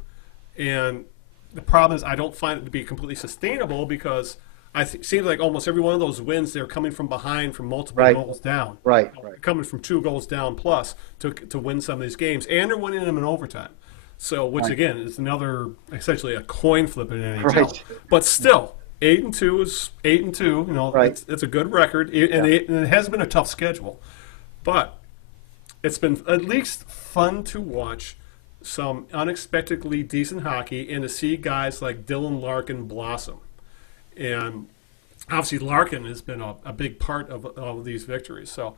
and the problem is I don't find it to be completely sustainable because it seems like almost every one of those wins they're coming from behind from multiple goals down. Right. Coming from 2 goals down plus to win some of these games, and they're winning them in overtime. So, which again is essentially a coin flip in NHL. Right. But still, 8-2 is 8-2. It's a good record, and it has been a tough schedule, but it's been at least fun to watch some unexpectedly decent hockey and to see guys like Dylan Larkin blossom. And obviously Larkin has been a big part of these victories. So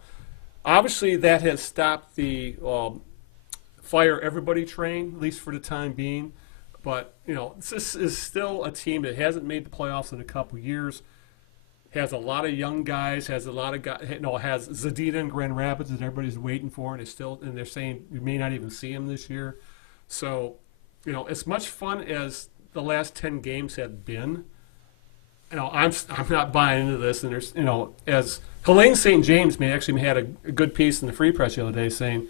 obviously that has stopped the fire everybody train, at least for the time being. But, this is still a team that hasn't made the playoffs in a couple years. Has a lot of young guys, has Zadina in Grand Rapids that everybody's waiting for, and they're saying we may not even see him this year. So, as much fun as the last 10 games have been, I'm not buying into this. And there's, as Helene St. James actually had a good piece in the Free Press the other day saying,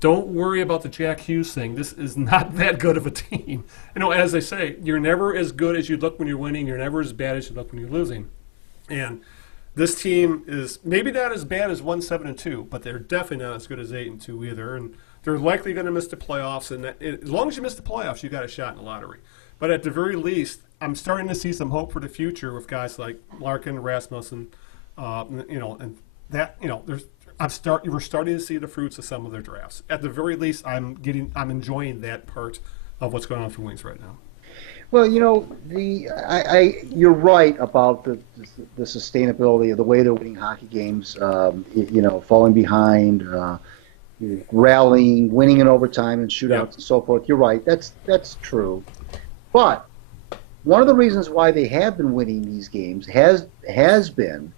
don't worry about the Jack Hughes thing. This is not that good of a team. As they say, you're never as good as you look when you're winning. You're never as bad as you look when you're losing. And this team is maybe not as bad as 1-7-2, but they're definitely not as good as 8-2 either. And they're likely going to miss the playoffs. And as long as you miss the playoffs, you got a shot in the lottery. But at the very least, I'm starting to see some hope for the future with guys like Larkin, Rasmussen, and that we're starting to see the fruits of some of their drafts. At the very least, I'm enjoying that part of what's going on for Wings right now. Well, you're right about the sustainability of the way they're winning hockey games. Falling behind, rallying, winning in overtime and shootouts and so forth. You're right. That's true. But one of the reasons why they have been winning these games has been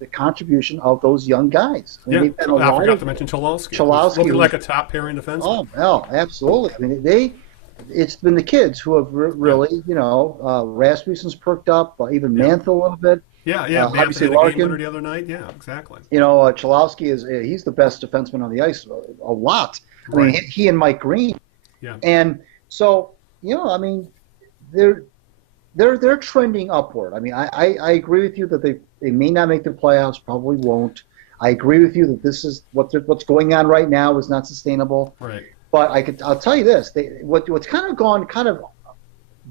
the contribution of those young guys. I mean, I forgot to mention Cholowski. Looking like a top pairing defenseman. Oh, well, absolutely. I mean, it's been the kids who have really, Rasmussen's perked up, even Mantha a little bit. Obviously the game winner the other night. Yeah, exactly. Cholowski he's the best defenseman on the ice a lot. I mean, he and Mike Green. Yeah. And so, they're trending upward. I mean, I agree with you that they may not make the playoffs, probably won't. I agree with you that this is what's going on right now is not sustainable. Right. But I'll tell you this: what's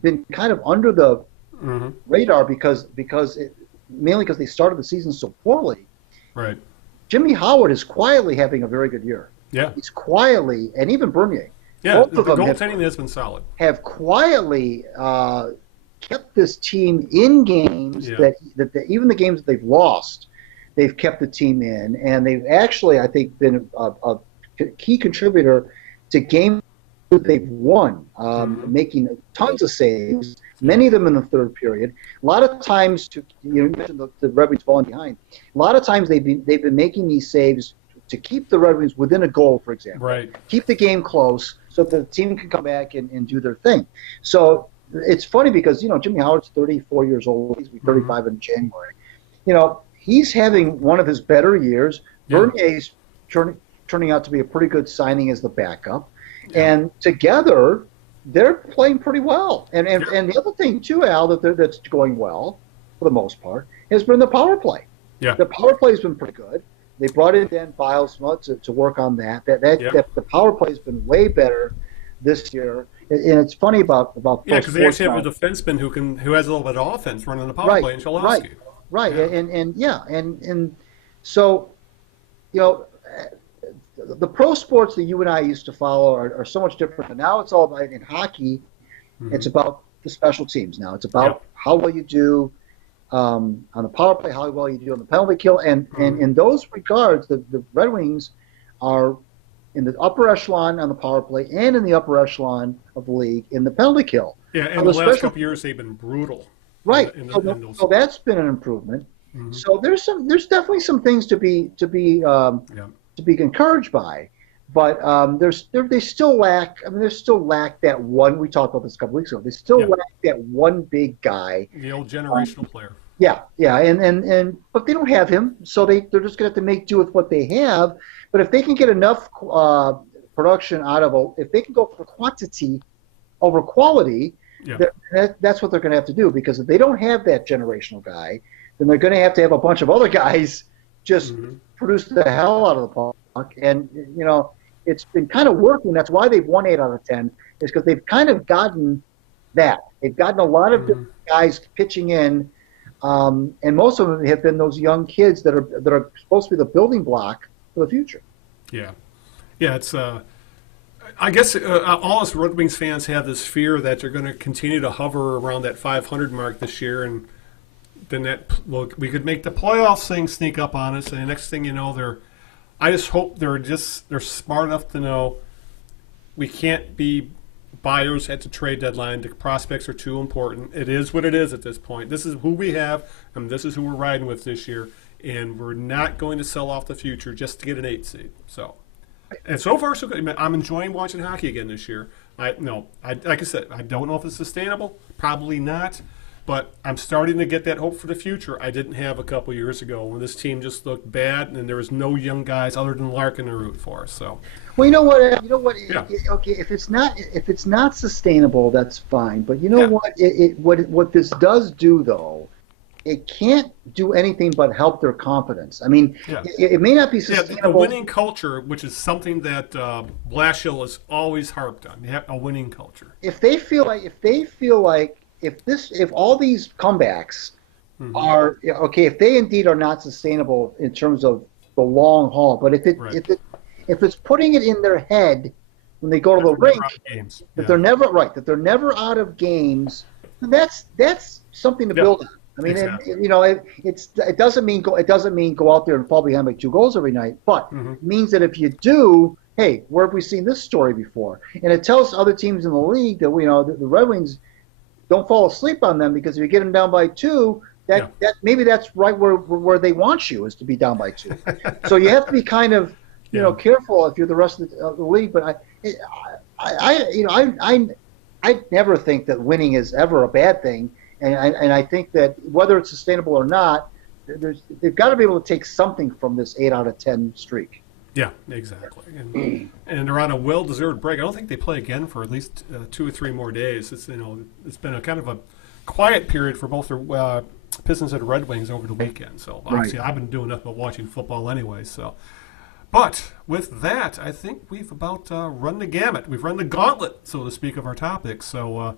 been under the radar mainly because they started the season so poorly. Right. Jimmy Howard is quietly having a very good year. Yeah. He's quietly, and even Bernier. Yeah, the goaltending has been solid. Have quietly kept this team in games that even the games that they've lost, they've kept the team in, and they've actually, I think, been a key contributor to games that they've won, making tons of saves, many of them in the third period. A lot of times, you mentioned the Red Wings falling behind. A lot of times they've been making these saves to keep the Red Wings within a goal, for example. Right. Keep the game close so that the team can come back and do their thing. So it's funny because, Jimmy Howard's 34 years old. He's going to be 35 in January. He's having one of his better years. Yeah. Bernier's turning out to be a pretty good signing as the backup. Yeah. And together, they're playing pretty well. And the other thing, too, Al, that's going well, for the most part, has been the power play. Yeah. The power play has been pretty good. They brought in Dan Bilesma to work on that. The power play has been way better this year. And it's funny about because they actually have a defenseman who has a little bit of offense running the power play in Cholowski. Right. Yeah. And so, the pro sports that you and I used to follow are so much different. And now it's all about, in hockey, it's about the special teams now. It's about how well you do on the power play, how well you do on the penalty kill. And in those regards, the Red Wings are in the upper echelon on the power play and in the upper echelon of the league in the penalty kill. Yeah, and the last couple of years they've been brutal. Right. So that's been an improvement. Mm-hmm. So there's definitely some things to be encouraged by, but they still lack. I mean, they still lack that one. We talked about this a couple weeks ago. They still lack that one big guy, the old generational player. Yeah, and but they don't have him, so they're just going to have to make do with what they have. But if they can get enough production out of if they can go for quantity over quality, that's what they're going to have to do. Because if they don't have that generational guy, then they're going to have a bunch of other guys just produce the hell out of the puck. And it's been kind of working. That's why they've won 8 out of 10. Is because they've kind of gotten that. They've gotten a lot of different guys pitching in. And most of them have been those young kids that are supposed to be the building block for the future. Yeah. It's I guess all us Red Wings fans have this fear that they're going to continue to hover around that 500 mark this year, and then we could make the playoffs thing sneak up on us, and the next thing you know, I just hope they're smart enough to know we can't be buyers at the trade deadline. The prospects are too important. It is what it is at this point. This is who we have, and this is who we're riding with this year, and we're not going to sell off the future just to get an 8 seed. And so far, so good. I'm enjoying watching hockey again this year. Like I said, I don't know if it's sustainable. Probably not. But I'm starting to get that hope for the future I didn't have a couple years ago when this team just looked bad and there was no young guys other than Larkin to root for. So, well, you know what? Yeah. Okay, if it's not sustainable, that's fine. But you know what? What this does do though, it can't do anything but help their confidence. I mean, Yeah. it may not be Yeah, a sustainable. winning culture, which is something that Blashill has always harped on. You have a winning culture. If they feel like if all these comebacks are okay, if they indeed are not sustainable in terms of the long haul, but Right. if it's putting it in their head when they go to the rink Games. that Yeah. they're never out of games, then that's something to Yeah. build on. I mean, Exactly. it doesn't mean go out there and fall behind by 2 goals every night, but it means that if you do, hey, where have we seen this story before? And it tells other teams in the league that the Red Wings don't fall asleep on them, because if you get them down by 2, that maybe that's right where they want you, is to be down by 2. So you have to be kind of careful if you're the rest of the league. But I never think that winning is ever a bad thing, and I think that whether it's sustainable or not, they've got to be able to take something from this 8 out of 10 streak. Yeah, exactly. And they're on a well-deserved break. I don't think they play again for at least 2 or 3 more days. It's been a kind of a quiet period for both the Pistons and Red Wings over the weekend. So obviously, I've been doing nothing but watching football anyway. So, but with that, I think we've about run the gamut. We've run the gauntlet, so to speak, of our topics. So,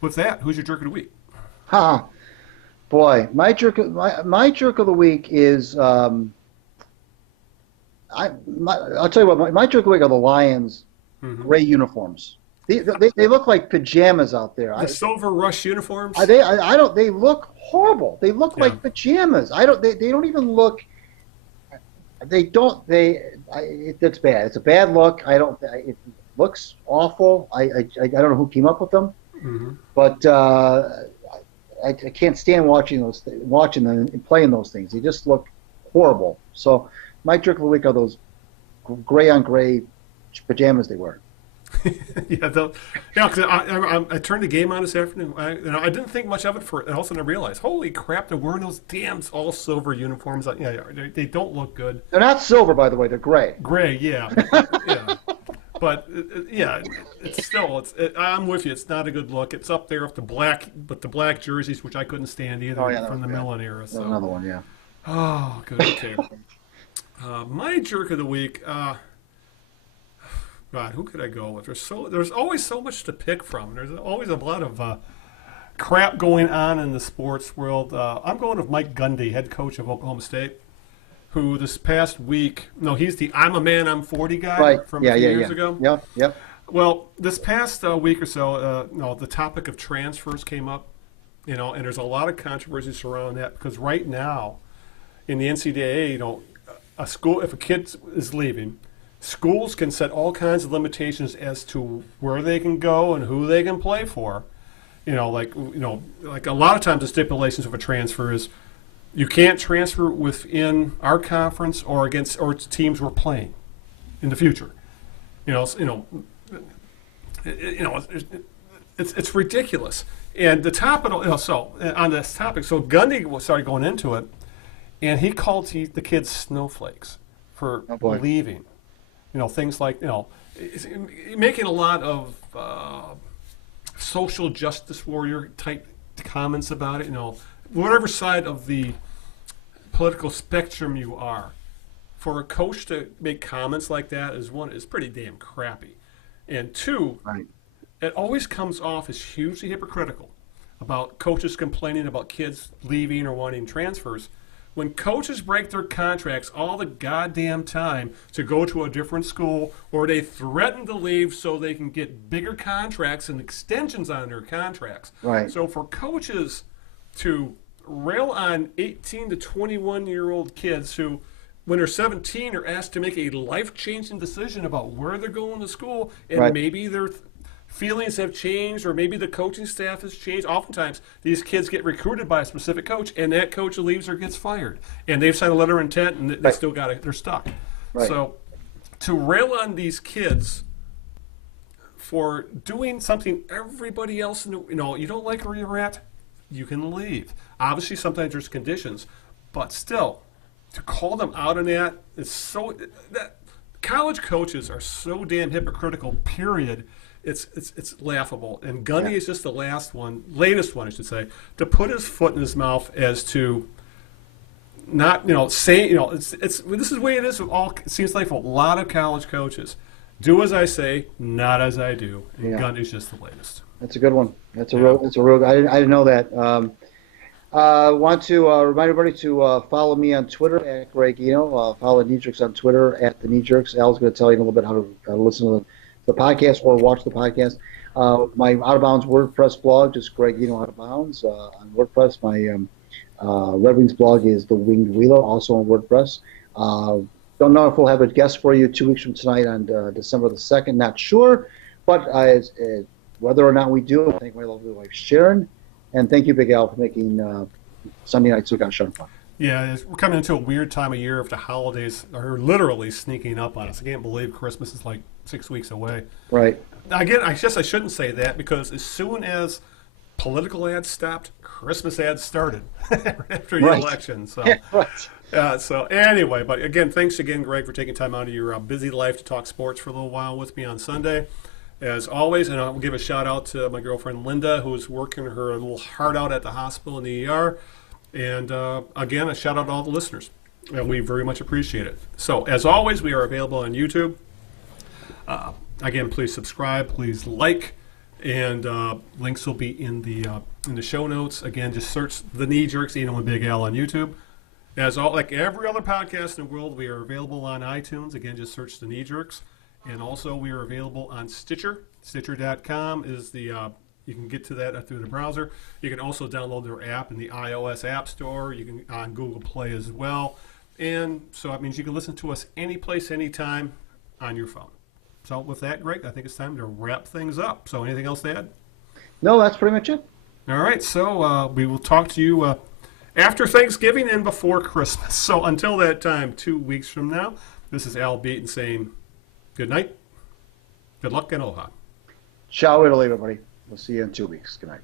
with that, who's your jerk of the week? Boy, my jerk of the week is. I'll tell you what, my jerk of the week are the Lions' gray uniforms. They look like pajamas out there. The Silver Rush uniforms. They look horrible. They look like pajamas. They don't even look. It's bad. It's a bad look. It looks awful. I don't know who came up with them, but I can't stand watching them and playing those things. They just look horrible. So my jerk of the week are those gray on gray pajamas they wear. Because I turned the game on this afternoon. I didn't think much of it and all of a sudden I realized, holy crap, they're wearing those damn all silver uniforms. They don't look good. They're not silver, by the way. They're gray. Gray, yeah. But it's still. I'm with you. It's not a good look. It's up there with the black jerseys, which I couldn't stand either from the Millen era. So. Another one, yeah. Oh, good. Okay. My jerk of the week. God, who could I go with? There's always so much to pick from. There's always a lot of crap going on in the sports world. I'm going with Mike Gundy, head coach of Oklahoma State, who this past week, he's the I'm a man, I'm 40 guy from a few years ago. Yep. Well, this past week or so, the topic of transfers came up, and there's a lot of controversy surrounding that because right now in the NCAA, a school, if a kid is leaving, schools can set all kinds of limitations as to where they can go and who they can play for. Like a lot of times the stipulations of a transfer is you can't transfer within our conference or against or teams we're playing in the future. It's ridiculous. And the topic, so on this topic, so Gundy started going into it, and he called the kids snowflakes for leaving. Things like, making a lot of social justice warrior type comments about it. Whatever side of the political spectrum you are, for a coach to make comments like that is pretty damn crappy. And two, it always comes off as hugely hypocritical about coaches complaining about kids leaving or wanting transfers. When coaches break their contracts all the goddamn time to go to a different school, or they threaten to leave so they can get bigger contracts and extensions on their contracts. Right. So for coaches to rail on 18 to 21-year-old kids who, when they're 17, are asked to make a life-changing decision about where they're going to school, and maybe their feelings have changed, or maybe the coaching staff has changed. Oftentimes, these kids get recruited by a specific coach, and that coach leaves or gets fired, and they've signed a letter of intent, and they still they're stuck. Right. So, to rail on these kids for doing something everybody else, you don't like where you're at, you can leave. Obviously, sometimes there's conditions, but still, to call them out on that is college coaches are so damn hypocritical. Period. it's laughable. And Gundy is just the latest one, I should say, to put his foot in his mouth as to not, saying, this is the way it is with all, it seems like for a lot of college coaches. Do as I say, not as I do. And Gundy's just the latest. That's a good one. That's a real. I didn't know that. Want to remind everybody to follow me on Twitter at Greg Eno. Follow the Knee Jerks on Twitter at the Knee Jerks. Al's going to tell you a little bit how to listen to the podcast or watch the podcast. My Out of Bounds WordPress blog, just Greg Eno Out of Bounds on WordPress. My Red Wings blog is The Winged Wheeler, also on WordPress. Don't know if we'll have a guest for you 2 weeks from tonight on December the 2nd. Not sure, but whether or not we do, I thank my lovely wife Sharon, and thank you, Big Al, for making Sunday night Sook on Sean fun. Yeah, we're coming into a weird time of year if the holidays are literally sneaking up on us. I can't believe Christmas is like 6 weeks away. Right. Again, I guess I shouldn't say that because as soon as political ads stopped, Christmas ads started after the election. So, so anyway, but again, thanks again, Greg, for taking time out of your busy life to talk sports for a little while with me on Sunday. As always, and I'll give a shout out to my girlfriend Linda, who's working her little heart out at the hospital in the ER. And again, a shout out to all the listeners. And we very much appreciate it. So, as always, we are available on YouTube. Again, please subscribe, please like, and links will be in the show notes. Again, just search The Knee Jerks, Eno and Big Al on YouTube. Like every other podcast in the world, we are available on iTunes. Again, just search The Knee Jerks. And also, we are available on Stitcher. Stitcher.com is you can get to that through the browser. You can also download their app in the iOS App Store. You can on Google Play as well. And so that means you can listen to us any place, anytime on your phone. So with that, Greg, I think it's time to wrap things up. So anything else to add? No, that's pretty much it. All right. So we will talk to you after Thanksgiving and before Christmas. So until that time, 2 weeks from now, this is Al Beaton saying good night, good luck, and aloha. Ciao, Italy, everybody. We'll see you in 2 weeks. Good night.